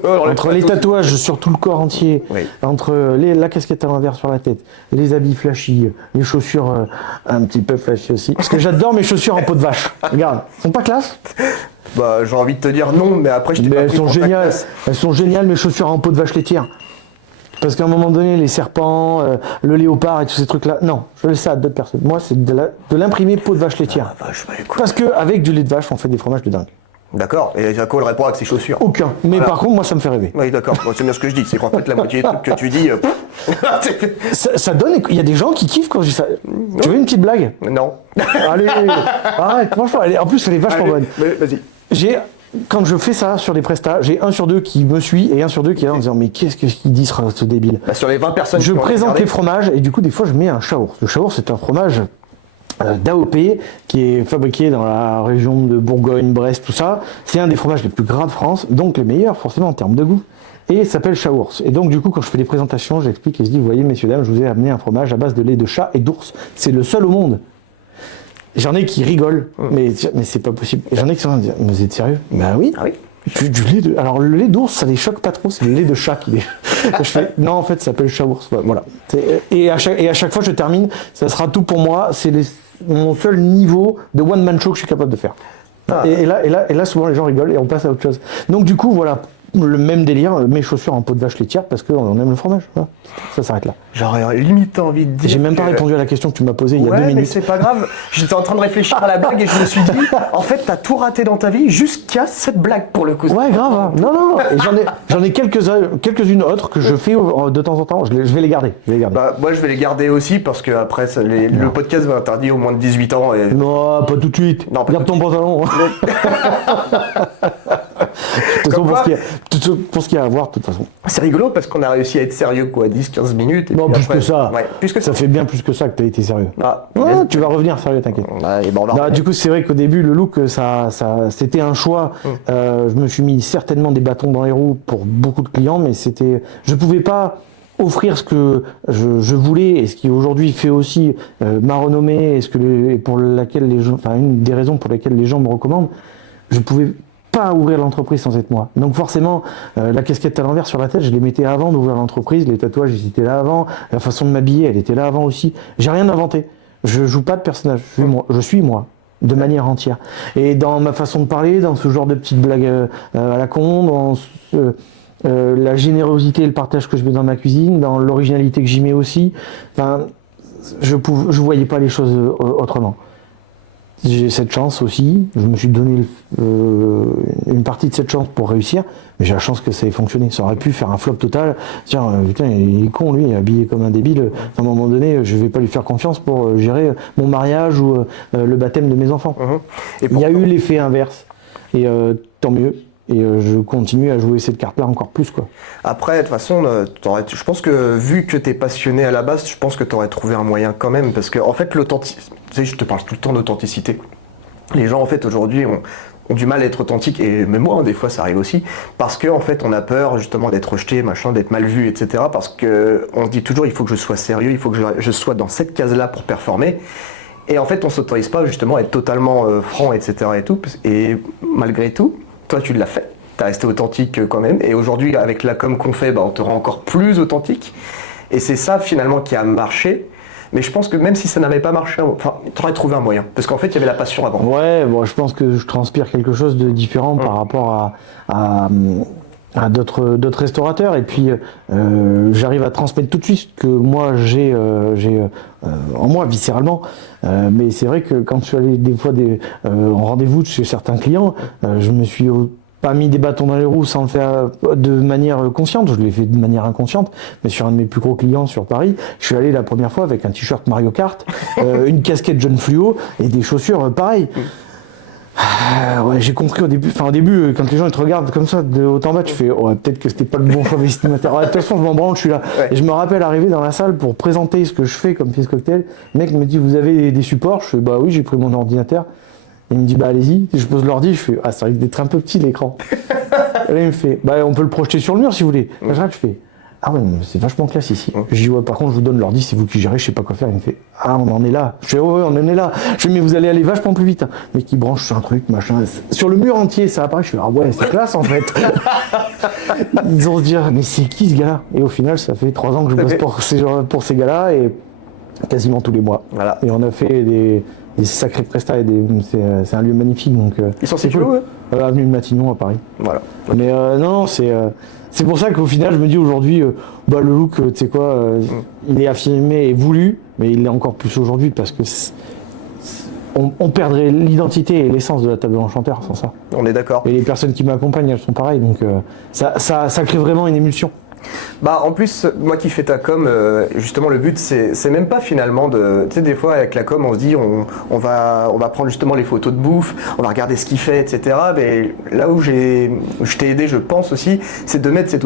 Entre les tatouages sur tout le corps entier, oui. entre la casquette à l'envers sur la tête, les habits flashy, les chaussures un petit peu flashy aussi. Parce que j'adore mes chaussures en peau de vache. Regarde, elles sont pas classe? Bah, j'ai envie de te dire non, mais après, je t'ai pas elles pris sont pour ta géniales. classe. Elles sont géniales, mes chaussures en peau de vache laitière. Parce qu'à un moment donné, les serpents, le léopard et tous ces trucs-là, non, je laisse ça à d'autres personnes. Moi, c'est de l'imprimé peau de vache laitière. Ah, vache, bah, écoute. Parce qu'avec du lait de vache, on fait des fromages de dingue. D'accord, et à quoi le rapport avec ses chaussures? Aucun. Mais Voilà. par contre, moi, ça me fait rêver. Oui, d'accord, bon, c'est bien ce que je dis, c'est qu'en fait, la moitié des trucs que tu dis... Ça donne, il y a des gens qui kiffent quand je dis ça. Tu veux une petite blague? Non. Allez, arrête, franchement, en plus, elle est vachement bonne. Vas-y. Quand je fais ça sur les prestats, j'ai 1 sur 2 qui me suit et 1 sur 2 qui est là en disant mais qu'est-ce qu'il dit ce débile? Bah, sur les 20 personnes Je qui ont présente regardé, les fromages et du coup des fois je mets un chaours. Le chaours c'est un fromage d'AOP qui est fabriqué dans la région de Bourgogne, Brest, tout ça. C'est un des fromages les plus gras de France, donc le meilleur forcément en termes de goût. Et il s'appelle chaours. Et donc du coup quand je fais des présentations, j'explique et je dis vous voyez messieurs dames, je vous ai amené un fromage à base de lait de chat et d'ours. C'est le seul au monde. J'en ai qui rigolent, mais c'est pas possible. Et j'en ai qui sont en train de dire, mais vous êtes sérieux? Ben oui. Ah oui. Du lait de... Alors le lait d'ours, ça les choque pas trop, c'est le lait de chat qui les... Je fais, non en fait ça s'appelle chaours. Voilà. Et à chaque fois je termine, ça sera tout pour moi, c'est mon seul niveau de one man show que je suis capable de faire. Ah. Et là souvent les gens rigolent et on passe à autre chose. Donc du coup voilà, le même délire, mes chaussures en peau de vache laitière parce qu'on aime le fromage. Voilà. Ça s'arrête là. J'aurais limite envie de dire. J'ai même pas répondu à la question que tu m'as posée il y a 2 mais minutes. c'est pas grave. J'étais en train de réfléchir à la blague et je me suis dit, en fait, t'as tout raté dans ta vie jusqu'à cette blague pour le coup. Ouais, grave. Hein. Non. Et j'en ai quelques-unes autres que je fais de temps en temps. Je vais les garder. Bah, moi, je vais les garder aussi parce que après, le podcast va interdire au moins de 18 ans. Et... Non, pas tout de suite. Non, pas garde ton pantalon. De toute façon, pour ce qu'il y a à voir, de toute façon. C'est rigolo parce qu'on a réussi à être sérieux, quoi, 10-15 minutes. Et Non, puis plus après- que ça. Ouais, plus que ça. Ça fait bien plus que ça que tu as été sérieux. Ah, Ouais, tu vas revenir sérieux, t'inquiète. Ouais, et ben, on va Non, revenir. du coup, c'est vrai qu'au début, le look, c'était un choix. Je me suis mis certainement des bâtons dans les roues pour beaucoup de clients, mais je pouvais pas offrir ce que je voulais et ce qui aujourd'hui fait aussi ma renommée et pour laquelle les gens, enfin une des raisons pour lesquelles les gens me recommandent. Je pouvais pas ouvrir l'entreprise sans être moi. Donc forcément, la casquette à l'envers sur la tête, je les mettais avant d'ouvrir l'entreprise. Les tatouages, ils étaient là avant. La façon de m'habiller, elle était là avant aussi. J'ai rien inventé. Je joue pas de personnage. Je suis moi, de manière entière. Et dans ma façon de parler, dans ce genre de petites blagues à la con, dans la générosité et le partage que je mets dans ma cuisine, dans l'originalité que j'y mets aussi, enfin, je voyais pas les choses autrement. J'ai cette chance aussi, je me suis donné une partie de cette chance pour réussir, mais j'ai la chance que ça ait fonctionné. Ça aurait pu faire un flop total. Tiens, putain, il est con lui, il est habillé comme un débile. À un moment donné, je vais pas lui faire confiance pour gérer mon mariage ou le baptême de mes enfants. Et Il y a pourtant- eu l'effet inverse, et tant mieux. Et je continue à jouer cette carte-là encore plus, quoi. Après, de toute façon, je pense que vu que t'es passionné à la base, je pense que t'aurais trouvé un moyen quand même. Parce que, en fait, l'authenticité, tu sais, je te parle tout le temps d'authenticité. Les gens, en fait, aujourd'hui, ont du mal à être authentiques, et même moi, des fois, ça arrive aussi, parce qu'en fait, on a peur, justement, d'être rejeté, machin, d'être mal vu, etc. Parce que on se dit toujours, il faut que je sois sérieux, il faut que je sois dans cette case-là pour performer. Et en fait, on s'autorise pas, justement, à être totalement franc, etc. et tout. Et malgré tout, toi, tu l'as fait. T'as resté authentique quand même. Et aujourd'hui, avec la com qu'on fait, bah, on te rend encore plus authentique. Et c'est ça, finalement, qui a marché. Mais je pense que même si ça n'avait pas marché, enfin, t'aurais trouvé un moyen. Parce qu'en fait, il y avait la passion avant. Ouais, bon, je pense que je transpire quelque chose de différent par rapport à d'autres restaurateurs. Et puis, j'arrive à transmettre tout de suite ce que moi j'ai en moi, viscéralement. Mais c'est vrai que quand je suis allé des fois en rendez-vous chez certains clients, je me suis pas mis des bâtons dans les roues sans le faire de manière consciente, je l'ai fait de manière inconsciente, mais sur un de mes plus gros clients sur Paris, je suis allé la première fois avec un t-shirt Mario Kart, une casquette jaune fluo et des chaussures pareilles. Ouais, j'ai compris au début, quand les gens ils te regardent comme ça de haut en bas, tu fais ouais, peut-être que c'était pas le bon choix vestimentaire. Ouais, de toute façon, je m'en branle, je suis là. Ouais. Et je me rappelle arriver dans la salle pour présenter ce que je fais comme pièce cocktail. Le mec me dit vous avez des supports? Je fais bah oui, j'ai pris mon ordinateur. Il me dit bah allez-y, je pose l'ordi, je fais ah ça risque d'être un peu petit l'écran. Et là il me fait bah on peut le projeter sur le mur si vous voulez. Là, je fais Ah ouais, mais c'est vachement classe ici. Je dis ouais, par contre, je vous donne l'ordi, c'est vous qui gérez, je sais pas quoi faire. Il me fait ah, on en est là. Je fais ouais, on en est là. Je fais mais vous allez aller vachement plus vite. Mais qui branche sur un truc, machin. Sur le mur entier, ça apparaît. Je fais ah ouais, c'est classe en fait. Ils vont se dire mais c'est qui ce gars-là? Et au final, ça fait 3 ans que je bosse pour ces gars-là et quasiment tous les mois. Voilà. Et on a fait des sacrés prestats et c'est un lieu magnifique. Donc, ils sont situés où, eux? Avenue de Matignon à Paris. Voilà. Mais non, c'est pour ça qu'au final, je me dis aujourd'hui, le look, tu sais quoi, il est affirmé et voulu, mais il l'est encore plus aujourd'hui parce que on perdrait l'identité et l'essence de la table de l'enchanteur sans ça. On est d'accord. Et les personnes qui m'accompagnent, elles sont pareilles, donc ça crée vraiment une émulsion. Bah en plus, moi qui fais ta com, justement le but c'est même pas finalement de... Tu sais, des fois avec la com on se dit on va prendre justement les photos de bouffe, on va regarder ce qu'il fait, etc. Mais là où je t'ai aidé, je pense aussi, c'est de mettre cette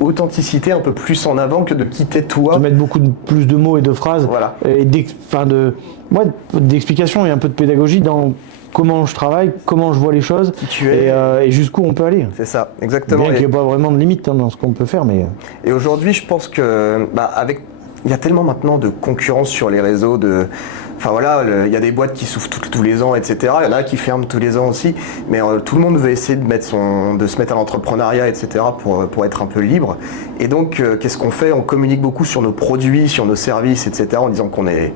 authenticité un peu plus en avant que de quitter toi. De mettre beaucoup plus de mots et de phrases, voilà. Et d'explications et un peu de pédagogie dans comment je travaille, comment je vois les choses et jusqu'où on peut aller. C'est ça, exactement. Bien qu'il n'y ait pas vraiment de limite dans ce qu'on peut faire. Mais... Et aujourd'hui, je pense que il y a tellement maintenant de concurrence sur les réseaux, enfin voilà, il y a des boîtes qui s'ouvrent tous les ans, etc. Il y en a qui ferment tous les ans aussi, mais tout le monde veut essayer de se mettre à l'entrepreneuriat, etc. pour être un peu libre. Et donc, qu'est-ce qu'on fait? On communique beaucoup sur nos produits, sur nos services, etc. en disant qu'on est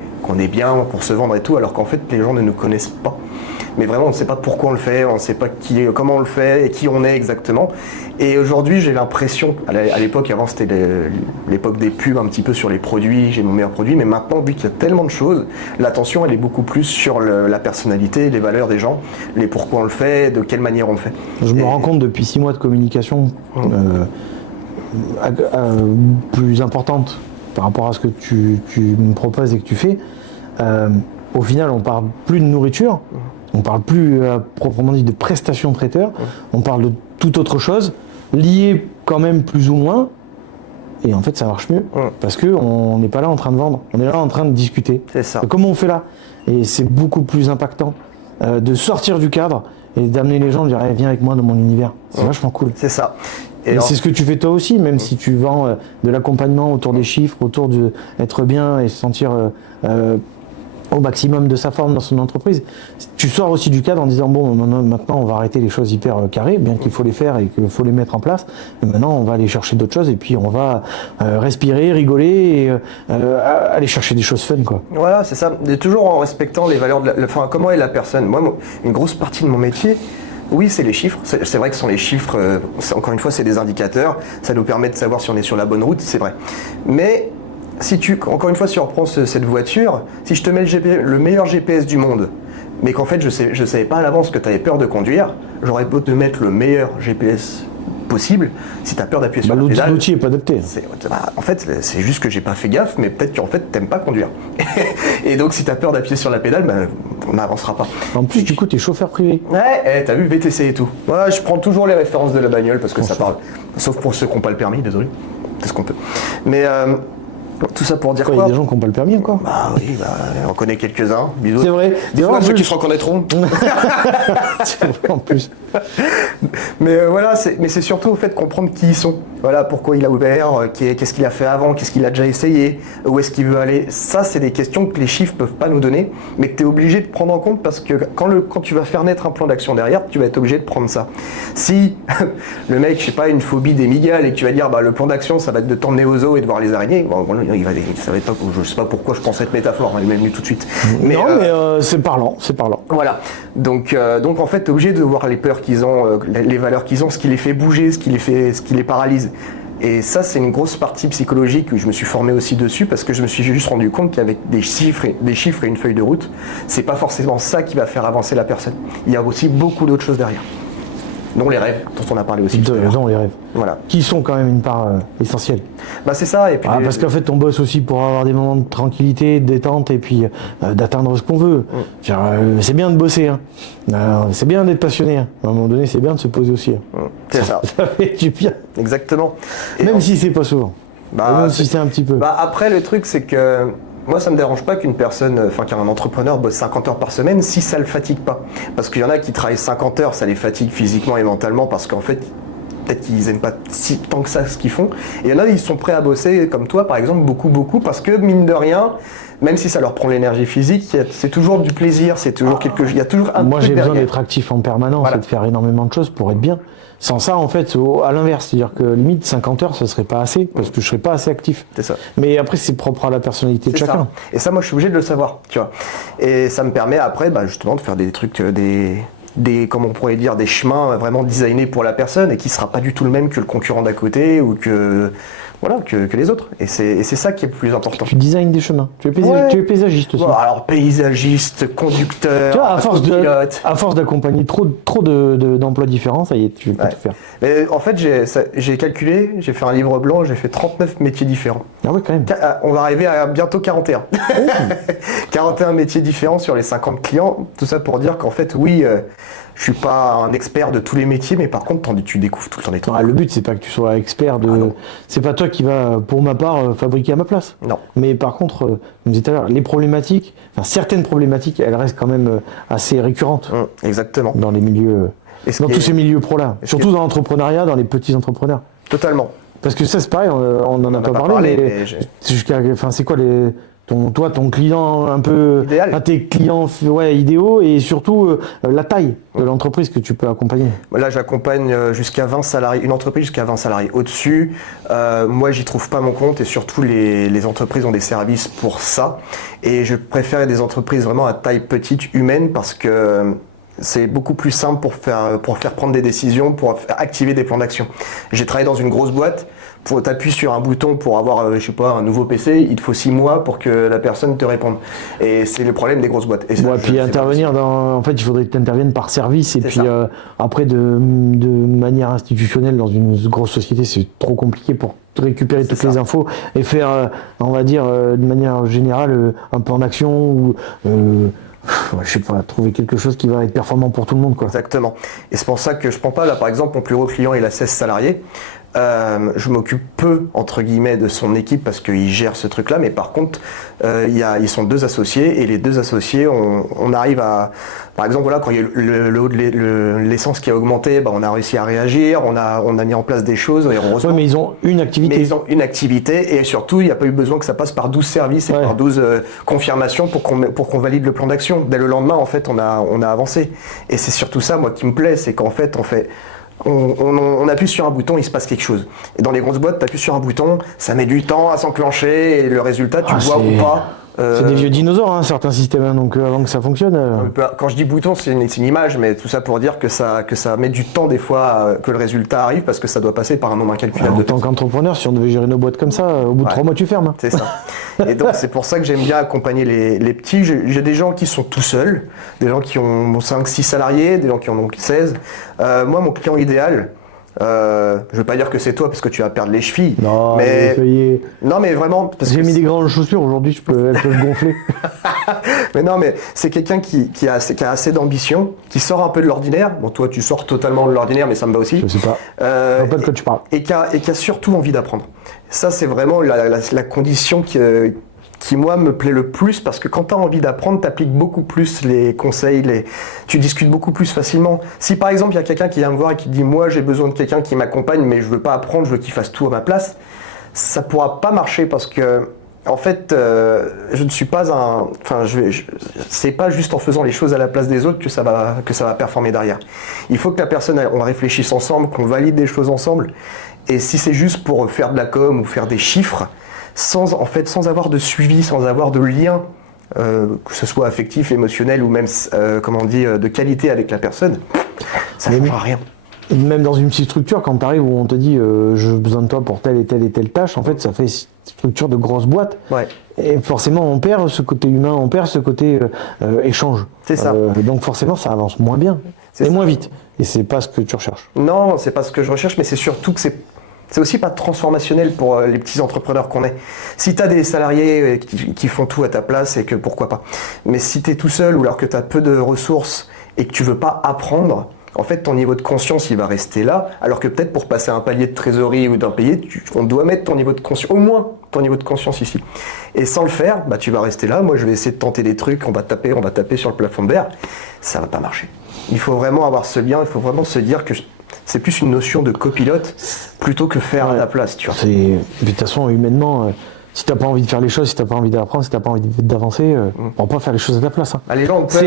bien pour se vendre et tout, alors qu'en fait, les gens ne nous connaissent pas. Mais vraiment, on ne sait pas pourquoi on le fait, on ne sait pas comment on le fait et qui on est exactement. Et aujourd'hui, j'ai l'impression, à l'époque, avant c'était l'époque des pubs un petit peu sur les produits, j'ai mon meilleur produit, mais maintenant, vu qu'il y a tellement de choses, l'attention, elle est beaucoup plus sur la personnalité, les valeurs des gens, les pourquoi on le fait, de quelle manière on le fait. Je me rends compte depuis 6 mois de communication plus importante par rapport à ce que tu me proposes et que tu fais. Au final, on parle plus de nourriture. On parle plus proprement dit de prestations traiteurs, on parle de toute autre chose, liée quand même plus ou moins, et en fait ça marche mieux, parce qu'on n'est pas là en train de vendre, on est là en train de discuter. C'est ça. Comment on fait là? Et c'est beaucoup plus impactant de sortir du cadre et d'amener les gens, de dire hey, viens avec moi dans mon univers, c'est vachement cool. C'est ça. Et c'est ce que tu fais toi aussi, même si tu vends de l'accompagnement autour des chiffres, autour d'être bien et se sentir... au maximum de sa forme dans son entreprise. Tu sors aussi du cadre en disant bon maintenant on va arrêter les choses hyper carrées, bien qu'il faut les faire et qu'il faut les mettre en place, mais maintenant on va aller chercher d'autres choses et puis on va respirer, rigoler et aller chercher des choses fun quoi. Voilà, c'est ça, et toujours en respectant les valeurs enfin comment est la personne. Moi, une grosse partie de mon métier, oui, c'est les chiffres. C'est vrai que ce sont les chiffres, encore une fois, c'est des indicateurs, ça nous permet de savoir si on est sur la bonne route, c'est vrai. Mais encore une fois, si on reprend cette voiture, si je te mets le meilleur GPS du monde, mais qu'en fait je savais pas à l'avance que tu avais peur de conduire, j'aurais beau te mettre le meilleur GPS possible, si tu as peur d'appuyer sur la pédale. L'outil n'est pas adapté. En fait, c'est juste que j'ai pas fait gaffe, mais peut-être qu'en fait, t'aimes pas conduire. Et donc, si tu as peur d'appuyer sur la pédale, on n'avancera pas. En plus, du coup, tu es chauffeur privé. Ouais, t'as vu VTC et tout. Ouais, je prends toujours les références de la bagnole parce que ça parle. Sauf pour ceux qui n'ont pas le permis, désolé. C'est ce qu'on peut. Mais tout ça pour dire quoi? Il y a des gens qui n'ont pas le permis encore. Bah oui, on connaît quelques-uns. Bisous. C'est vrai. Bisous à ceux qui se reconnaîtront. C'est vrai en plus. Mais voilà, c'est surtout au fait de comprendre qui ils sont. Voilà, pourquoi il a ouvert, qu'est-ce qu'il a fait avant, qu'est-ce qu'il a déjà essayé, où est-ce qu'il veut aller. Ça, c'est des questions que les chiffres peuvent pas nous donner, mais que tu es obligé de prendre en compte parce que quand tu vas faire naître un plan d'action derrière, tu vas être obligé de prendre ça. Si le mec, je sais pas, une phobie des migales et que tu vas dire le plan d'action, ça va être de t'emmener au zoo et de voir les araignées, ça va être pas, je sais pas pourquoi je prends cette métaphore, elle m'est venue tout de suite. Mais c'est parlant, c'est parlant. Voilà. Donc en fait, tu es obligé de voir les peurs qu'ils ont, les valeurs qu'ils ont, ce qui les fait bouger, ce qui les paralyse. Et ça, c'est une grosse partie psychologique où je me suis formé aussi dessus parce que je me suis juste rendu compte qu'avec des chiffres et une feuille de route, c'est pas forcément ça qui va faire avancer la personne. Il y a aussi beaucoup d'autres choses derrière. Dont les rêves, dont on a parlé aussi. Dont les rêves. Voilà. Qui sont quand même une part essentielle. C'est ça. Et puis parce qu'en fait, on bosse aussi pour avoir des moments de tranquillité, de détente et puis d'atteindre ce qu'on veut. C'est bien de bosser. Hein. C'est bien d'être passionné. Hein. À un moment donné, c'est bien de se poser aussi. Hein. C'est ça. Ça fait du bien. Exactement. Même si c'est pas souvent. Même si c'est un petit peu. Après, le truc, c'est que moi, ça me dérange pas qu'un entrepreneur bosse 50 heures par semaine si ça le fatigue pas. Parce qu'il y en a qui travaillent 50 heures, ça les fatigue physiquement et mentalement parce qu'en fait, peut-être qu'ils n'aiment pas si tant que ça ce qu'ils font. Et il y en a, ils sont prêts à bosser, comme toi par exemple, beaucoup, parce que mine de rien, même si ça leur prend l'énergie physique, c'est toujours du plaisir, c'est toujours quelque chose, il y a toujours un Moi truc j'ai besoin derrière. d'être actif en permanence Voilà. et de faire énormément de choses pour être bien. Sans ça, en fait, à l'inverse, c'est-à-dire que limite 50 heures, ça serait pas assez, parce que je serais pas assez actif. C'est ça. Mais après, c'est propre à la personnalité de C'est chacun. ça. Et ça, moi, je suis obligé de le savoir, tu vois. Et ça me permet après, justement, de faire des trucs, comme on pourrait dire, des chemins vraiment designés pour la personne et qui sera pas du tout le même que le concurrent d'à côté ou que les autres. Et c'est ça qui est le plus important. Tu designes des chemins. Tu es, Ouais. tu es paysagiste aussi. Bon, alors, paysagiste, conducteur, Tu vois, pilote. à force d'accompagner trop d'emplois différents, ça y est, tu peux Ouais. tout faire. Mais en fait, j'ai calculé, j'ai fait un livre blanc, j'ai fait 39 métiers différents. Ah ouais, quand même. On va arriver à bientôt 41. 41 métiers différents sur les 50 clients. Tout ça pour dire qu'en fait, oui, je suis pas un expert de tous les métiers, mais par contre, tu découvres tout le temps des trucs. Ah, le but, c'est pas que tu sois expert de. non. C'est pas toi qui va, pour ma part, fabriquer à ma place. Non. Mais par contre, comme je disais tout à l'heure, les problématiques, enfin, certaines problématiques, elles restent quand même assez récurrentes Exactement. dans les milieux, Et ce dans qui tous est- ces milieux pro-là. et ce Surtout qui est- dans l'entrepreneuriat, dans les petits entrepreneurs. Totalement. Parce que ça, c'est pareil, on en a pas pas parlé, parlé, mais mais c'est quoi ton client un peu, Idéal. enfin, tes clients idéaux et surtout la taille de l'entreprise que tu peux accompagner. Là, j'accompagne jusqu'à 20 salariés, une entreprise jusqu'à 20 salariés. Au-dessus, moi, j'y trouve pas mon compte et surtout, les entreprises ont des services pour ça. Et je préfère des entreprises vraiment à taille petite, humaine, parce que c'est beaucoup plus simple pour faire prendre des décisions, pour activer des plans d'action. J'ai travaillé dans une grosse boîte. Pour t'appuyer sur un bouton pour avoir, je sais pas, un nouveau PC, il te faut 6 mois pour que la personne te réponde. Et c'est le problème des grosses boîtes. Et ça, Bon, et je puis le fais intervenir en fait, il faudrait que tu interviennes par service et C'est puis ça. après de manière institutionnelle dans une grosse société, c'est trop compliqué pour récupérer toutes ça. les infos et faire, on va dire, de manière générale, un plan d'action ou je sais pas, trouver quelque chose qui va être performant pour tout le monde, quoi. Exactement. Et c'est pour ça que je prends pas, là par exemple, mon plus gros client, il a 16 salariés. Je m'occupe peu, entre guillemets, de son équipe parce qu'il gère ce truc-là, mais par contre, ils sont 2 associés et les 2 associés, on arrive à... Par exemple, voilà, quand il y a l'essence qui a augmenté, on a réussi à réagir, on a mis en place des choses et heureusement... Ouais, mais ils ont une activité. Mais ils ont une activité et surtout, il n'y a pas eu besoin que ça passe par 12 services et Ouais. par 12 confirmations pour qu'on valide le plan d'action. Dès le lendemain, en fait, on a avancé. Et c'est surtout ça, moi, qui me plaît, c'est qu'en fait, on appuie sur un bouton, il se passe quelque chose. Et dans les grosses boîtes, tu appuies sur un bouton, ça met du temps à s'enclencher et le résultat, tu le vois ou pas. C'est des vieux dinosaures, hein, certains systèmes, hein, donc avant que ça fonctionne. Quand je dis bouton, c'est une image, mais tout ça pour dire que ça met du temps des fois que le résultat arrive parce que ça doit passer par un nombre incalculable En de tant qu'entrepreneur, si on devait gérer nos boîtes comme ça, au bout de 3 mois, tu fermes. Hein. C'est ça. Et donc, c'est pour ça que j'aime bien accompagner les petits. J'ai des gens qui sont tout seuls, des gens qui ont 5-6 salariés, des gens qui en ont 16. Moi, mon client idéal, je veux pas dire que c'est toi parce que tu vas perdre les chevilles. Non, mais ça y est. non, mais vraiment. Parce J'ai que mis des grandes chaussures aujourd'hui, elles peuvent gonfler. Mais non, mais c'est quelqu'un qui a assez d'ambition, qui sort un peu de l'ordinaire. Bon, toi, tu sors totalement de l'ordinaire, mais ça me va aussi. Je sais pas. Je vois pas de quoi tu parles. Et qui a surtout envie d'apprendre. Ça, c'est vraiment la condition qui, moi, me plaît le plus, parce que quand tu as envie d'apprendre, tu appliques beaucoup plus les conseils, tu discutes beaucoup plus facilement. Si, par exemple, il y a quelqu'un qui vient me voir et qui dit « Moi, j'ai besoin de quelqu'un qui m'accompagne, mais je veux pas apprendre, je veux qu'il fasse tout à ma place », ça pourra pas marcher parce que, en fait, je ne suis pas un... Enfin, c'est pas juste en faisant les choses à la place des autres que ça va performer derrière. Il faut que la personne, on réfléchisse ensemble, qu'on valide des choses ensemble. Et si c'est juste pour faire de la com ou faire des chiffres, sans avoir de suivi, sans avoir de lien, que ce soit affectif, émotionnel ou même, de qualité avec la personne, ça ne changera rien. Et même dans une petite structure, quand tu arrives où on te dit j'ai besoin de toi pour telle et telle et telle tâche, en fait, ça fait structure de grosse boîte. Ouais. Et forcément, on perd ce côté humain, on perd ce côté échange. C'est ça. Donc forcément, ça avance moins bien C'est et ça. moins vite. Et c'est pas ce que tu recherches. Non, c'est pas ce que je recherche, mais c'est surtout que c'est aussi pas transformationnel pour les petits entrepreneurs qu'on est. Si tu as des salariés qui font tout à ta place, et que pourquoi pas. Mais si tu es tout seul ou alors que tu as peu de ressources et que tu veux pas apprendre, en fait, ton niveau de conscience, il va rester là, alors que peut-être pour passer un palier de trésorerie ou d'un palier, on doit mettre ton niveau de conscience, au moins ton niveau de conscience ici. Et sans le faire, tu vas rester là. Moi, je vais essayer de tenter des trucs, on va taper sur le plafond de verre. Ça va pas marcher. Il faut vraiment avoir ce lien, il faut vraiment se dire que c'est plus une notion de copilote plutôt que faire à ta place, tu vois. De toute façon, humainement, si t'as pas envie de faire les choses, si t'as pas envie d'apprendre, si t'as pas envie d'avancer, on va pas faire les choses à ta place. Hein. Ah, les gens ont peur.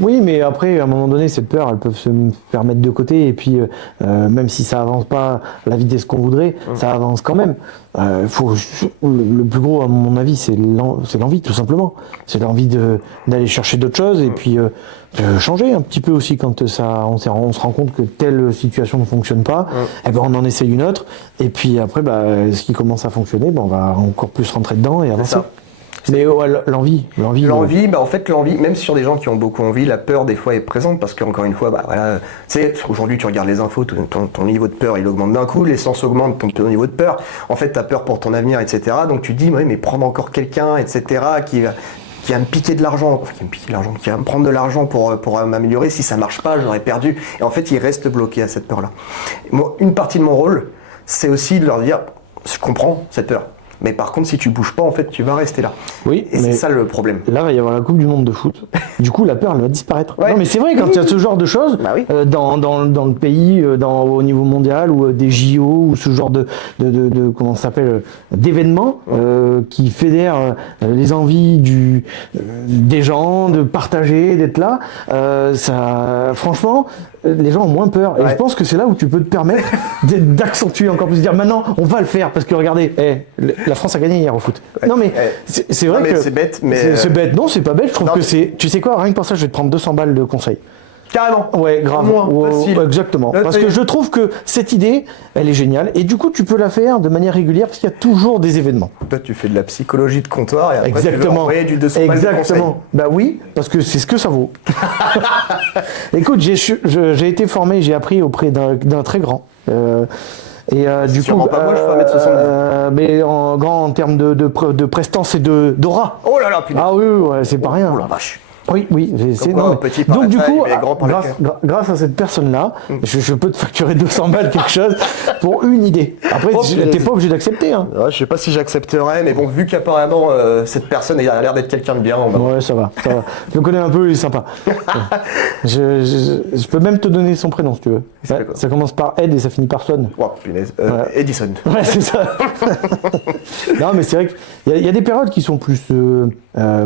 Oui, mais après, à un moment donné, cette peur, elles peuvent se faire mettre de côté, et puis même si ça avance pas à la vitesse qu'on voudrait, ça avance quand même. Le plus gros, à mon avis, c'est l'envie, tout simplement. C'est l'envie d'aller chercher d'autres choses, et puis de changer un petit peu aussi quand on se rend compte que telle situation ne fonctionne pas, et ben on en essaye une autre, et puis après, ce qui commence à fonctionner, on va encore plus rentrer dedans et avancer. Mais l'envie, en fait, l'envie, même sur des gens qui ont beaucoup envie, la peur des fois est présente parce qu'encore une fois, tu sais, aujourd'hui tu regardes les infos, ton niveau de peur il augmente d'un coup, l'essence augmente, ton niveau de peur, en fait tu as peur pour ton avenir, etc. Donc tu te dis, mais prendre encore quelqu'un, etc., qui va me piquer de l'argent, qui va me prendre de l'argent pour m'améliorer, si ça marche pas, j'aurais perdu. Et en fait, il reste bloqué à cette peur-là. Moi, une partie de mon rôle, c'est aussi de leur dire, je comprends cette peur. Mais par contre, si tu bouges pas, en fait, tu vas rester là. Oui, et c'est ça le problème. Là, il va y avoir la Coupe du Monde de foot. Du coup, la peur, elle va disparaître. Ouais. Non, mais c'est vrai, quand il y a ce genre de choses, dans le pays, au niveau mondial, ou des JO, ou ce genre comment ça s'appelle, d'événements qui fédèrent les envies des gens, de partager, d'être là, franchement, les gens ont moins peur. Et je pense que c'est là où tu peux te permettre d'accentuer encore plus, de dire maintenant, on va le faire, parce que regardez, la France a gagné hier au foot. Non mais c'est vrai que c'est bête, mais c'est bête. Non, c'est pas bête. Je trouve que c'est. Tu sais quoi, rien que pour ça, je vais te prendre 200 balles de conseils. Carrément. Ouais, grave. Exactement. Parce que je trouve que cette idée, elle est géniale. Et du coup, tu peux la faire de manière régulière parce qu'il y a toujours des événements. Toi, tu fais de la psychologie de comptoir et après Exactement. tu veux envoyer du 200 balles de conseils. Exactement. Bah oui, parce que c'est ce que ça vaut. Écoute, j'ai été formé, j'ai appris auprès d'un très grand. Du coup, pas moi, je fais 1m70. Mais en termes de prestance et d'aura. Oh là là, putain. Ah oui, c'est pas rien. Oh la vache. Oui. Petit par donc du coup, grand par grâce à cette personne-là, je peux te facturer 200 balles quelque chose pour une idée. Après, t'es pas obligé d'accepter. Hein. Ouais, je sais pas si j'accepterais, mais bon, vu qu'apparemment cette personne a l'air d'être quelqu'un de bien. Ouais, ça va. Je le connais un peu, il est sympa. je peux même te donner son prénom si tu veux. Ça commence par Ed et ça finit par Son. Oh punaise, Edison. Ouais, c'est ça. Non, mais c'est vrai qu'il y a des périodes qui sont plus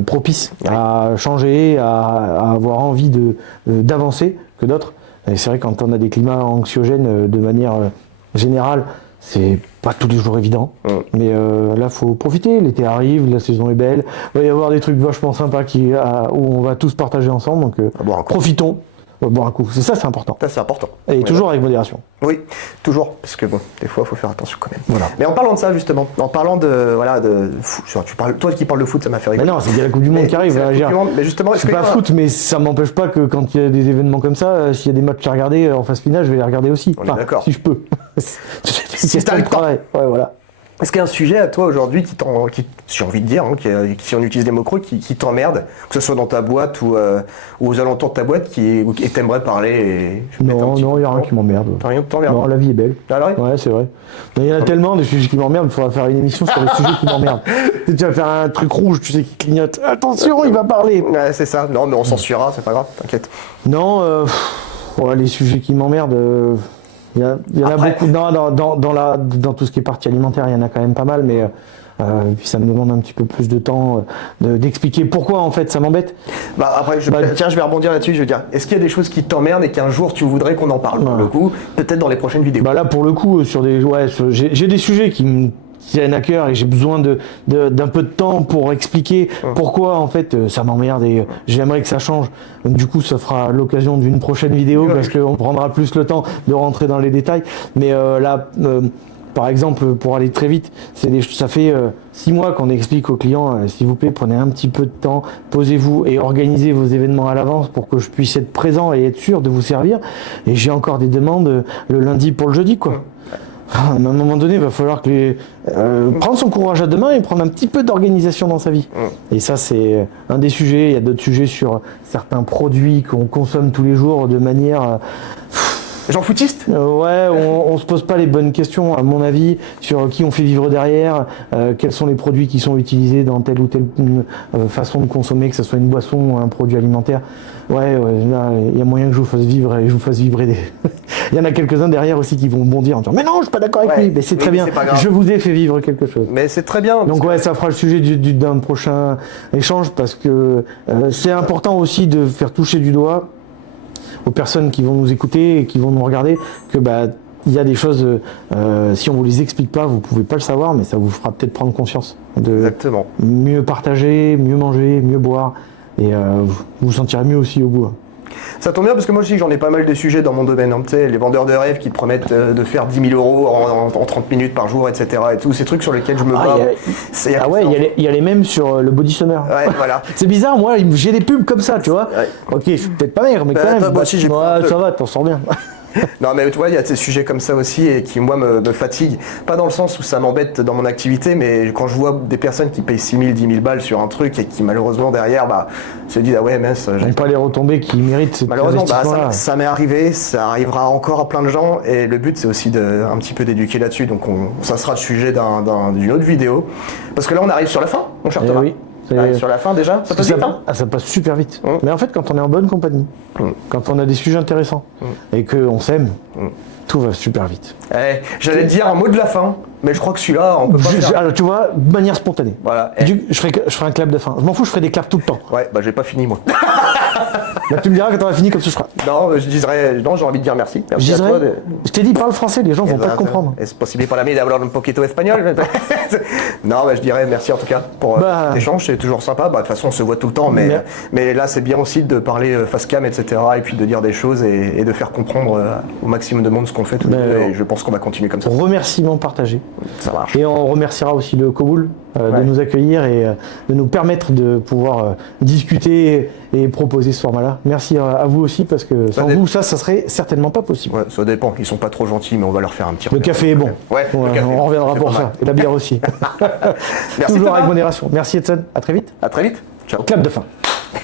propices à changer, à avoir envie d'avancer que d'autres. Et c'est vrai quand on a des climats anxiogènes de manière générale, c'est pas tous les jours évident. Mais là, faut profiter. L'été arrive, la saison est belle. Il va y avoir des trucs vachement sympas où on va tous partager ensemble. Donc profitons. Boire un coup, c'est important. Ça, c'est important. Et toujours avec modération. Oui, toujours, parce que bon, des fois, il faut faire attention quand même. Voilà. Mais en parlant de ça, justement, en parlant de foot, toi qui parles de foot, ça m'a fait rigoler. Mais non, c'est bien la Coupe du Monde qui arrive. Mais justement, c'est pas foot, mais ça m'empêche pas que quand il y a des événements comme ça, s'il y a des matchs à regarder en phase finale, je vais les regarder aussi. On est d'accord. Si je peux. Si t'as le temps. Ouais, voilà. Est-ce qu'il y a un sujet à toi aujourd'hui qui j'ai envie de dire, si on utilise des mots creux, qui t'emmerde, que ce soit dans ta boîte ou aux alentours de ta boîte, et t'aimerais parler Non, il n'y a rien qui m'emmerde. Rien qui t'emmerde. Non, la vie est belle. Alors, ouais, c'est vrai. Il y en a tellement de sujets qui m'emmerdent, il faudra faire une émission sur les sujets qui m'emmerdent. Tu vas faire un truc rouge, tu sais, qui clignote. Attention, il va parler. Ouais, c'est ça. Non, mais on censurera, c'est pas grave, t'inquiète. Non, les sujets qui m'emmerdent. Il y en a beaucoup. Dans tout ce qui est partie alimentaire, il y en a quand même pas mal, mais puis ça me demande un petit peu plus de temps d'expliquer pourquoi en fait ça m'embête. Après, je vais rebondir là-dessus. Je veux dire, est-ce qu'il y a des choses qui t'emmerdent et qu'un jour tu voudrais qu'on en parle pour le coup, peut-être dans les prochaines vidéos. Là pour le coup, j'ai des sujets qui me tiennent à cœur et j'ai besoin d'un peu de temps pour expliquer pourquoi en fait ça m'emmerde et j'aimerais que ça change. Donc, du coup, ça fera l'occasion d'une prochaine vidéo parce qu'on prendra plus le temps de rentrer dans les détails. Mais par exemple, pour aller très vite, ça fait 6 mois qu'on explique aux clients, s'il vous plaît, prenez un petit peu de temps, posez-vous et organisez vos événements à l'avance pour que je puisse être présent et être sûr de vous servir. Et j'ai encore des demandes le lundi pour le jeudi, quoi. À un moment donné, il va falloir prendre son courage à deux mains et prendre un petit peu d'organisation dans sa vie. Et ça, c'est un des sujets. Il y a d'autres sujets sur certains produits qu'on consomme tous les jours de manière Gens footistes? Ouais, on se pose pas les bonnes questions, à mon avis, sur qui on fait vivre derrière, quels sont les produits qui sont utilisés dans telle ou telle façon de consommer, que ce soit une boisson ou un produit alimentaire. Ouais, là, il y a moyen que je vous fasse vivre et je vous fasse vibrer des... Il y en a quelques-uns derrière aussi qui vont bondir en disant mais non, je suis pas d'accord avec lui, mais c'est très bien, je vous ai fait vivre quelque chose. Mais c'est très bien. Donc ouais, ça fera le sujet d'un prochain échange parce que c'est important aussi de faire toucher du doigt aux personnes qui vont nous écouter et qui vont nous regarder que il y a des choses, si on vous les explique pas, vous pouvez pas le savoir, mais ça vous fera peut-être prendre conscience de Exactement. mieux partager, mieux manger, mieux boire et vous vous sentirez mieux aussi au bout. Ça tombe bien parce que moi aussi j'en ai pas mal de sujets dans mon domaine. Hein. Tu sais, les vendeurs de rêves qui te promettent de faire 10 000 euros en 30 minutes par jour, etc. Et tous ces trucs sur lesquels je me bats. Il y a les mêmes sur le body summer. Ouais, voilà. C'est bizarre, moi j'ai des pubs comme ça, tu vois. Ouais. Ok, je suis peut-être pas maigre, mais quand même. Moi aussi, j'ai ça va, t'en sors bien. Non mais tu vois, il y a ces sujets comme ça aussi et qui moi me fatiguent. Pas dans le sens où ça m'embête dans mon activité, mais quand je vois des personnes qui payent 6 000, 10 000 balles sur un truc et qui malheureusement derrière se disent ah ouais mince. J'ai pas les retombées qui méritent cet malheureusement ça m'est arrivé, ça arrivera encore à plein de gens et le but c'est aussi un petit peu d'éduquer là-dessus. Donc ça sera le sujet d'une autre vidéo. Parce que là on arrive sur la fin, mon cher Thomas. Oui. Sur la fin déjà, ça passe vite, hein ? Ça passe super vite. Mais en fait, quand on est en bonne compagnie, quand on a des sujets intéressants et qu'on s'aime, tout va super vite. J'allais te dire un mot de la fin, mais je crois que celui-là, on peut pas faire. Alors, tu vois, de manière spontanée. Voilà. Je ferai un clap de fin. Je m'en fous, je ferai des claps tout le temps. Ouais, j'ai pas fini moi. Tu me diras quand on a fini comme ça je ferai. Non, j'ai envie de dire merci. Merci à toi. Je t'ai dit, parle français, les gens vont pas te comprendre. Est-ce possible pour l'ami d'avoir un poquito espagnol? Non, je dirais merci en tout cas pour cet échange, c'est toujours sympa. De toute façon, on se voit tout le temps, mais là, c'est bien aussi de parler face cam, etc. Et puis de dire des choses et de faire comprendre au maximum de monde ce qu'on fait. Et je pense qu'on va continuer comme ça. Remerciements partagés. Ça marche. Et on remerciera aussi le Koboul de nous accueillir et de nous permettre de pouvoir discuter et proposer ce format-là. Merci à vous aussi parce que sans vous, ça serait certainement pas possible. Ouais, ça dépend. Ils sont pas trop gentils, mais on va leur faire un petit. Le café est bon. Ouais, le café, on reviendra pour ça. Et la bière aussi. Merci. Toujours avec modération. Merci Edson. À très vite. À très vite. Ciao. Clap de fin.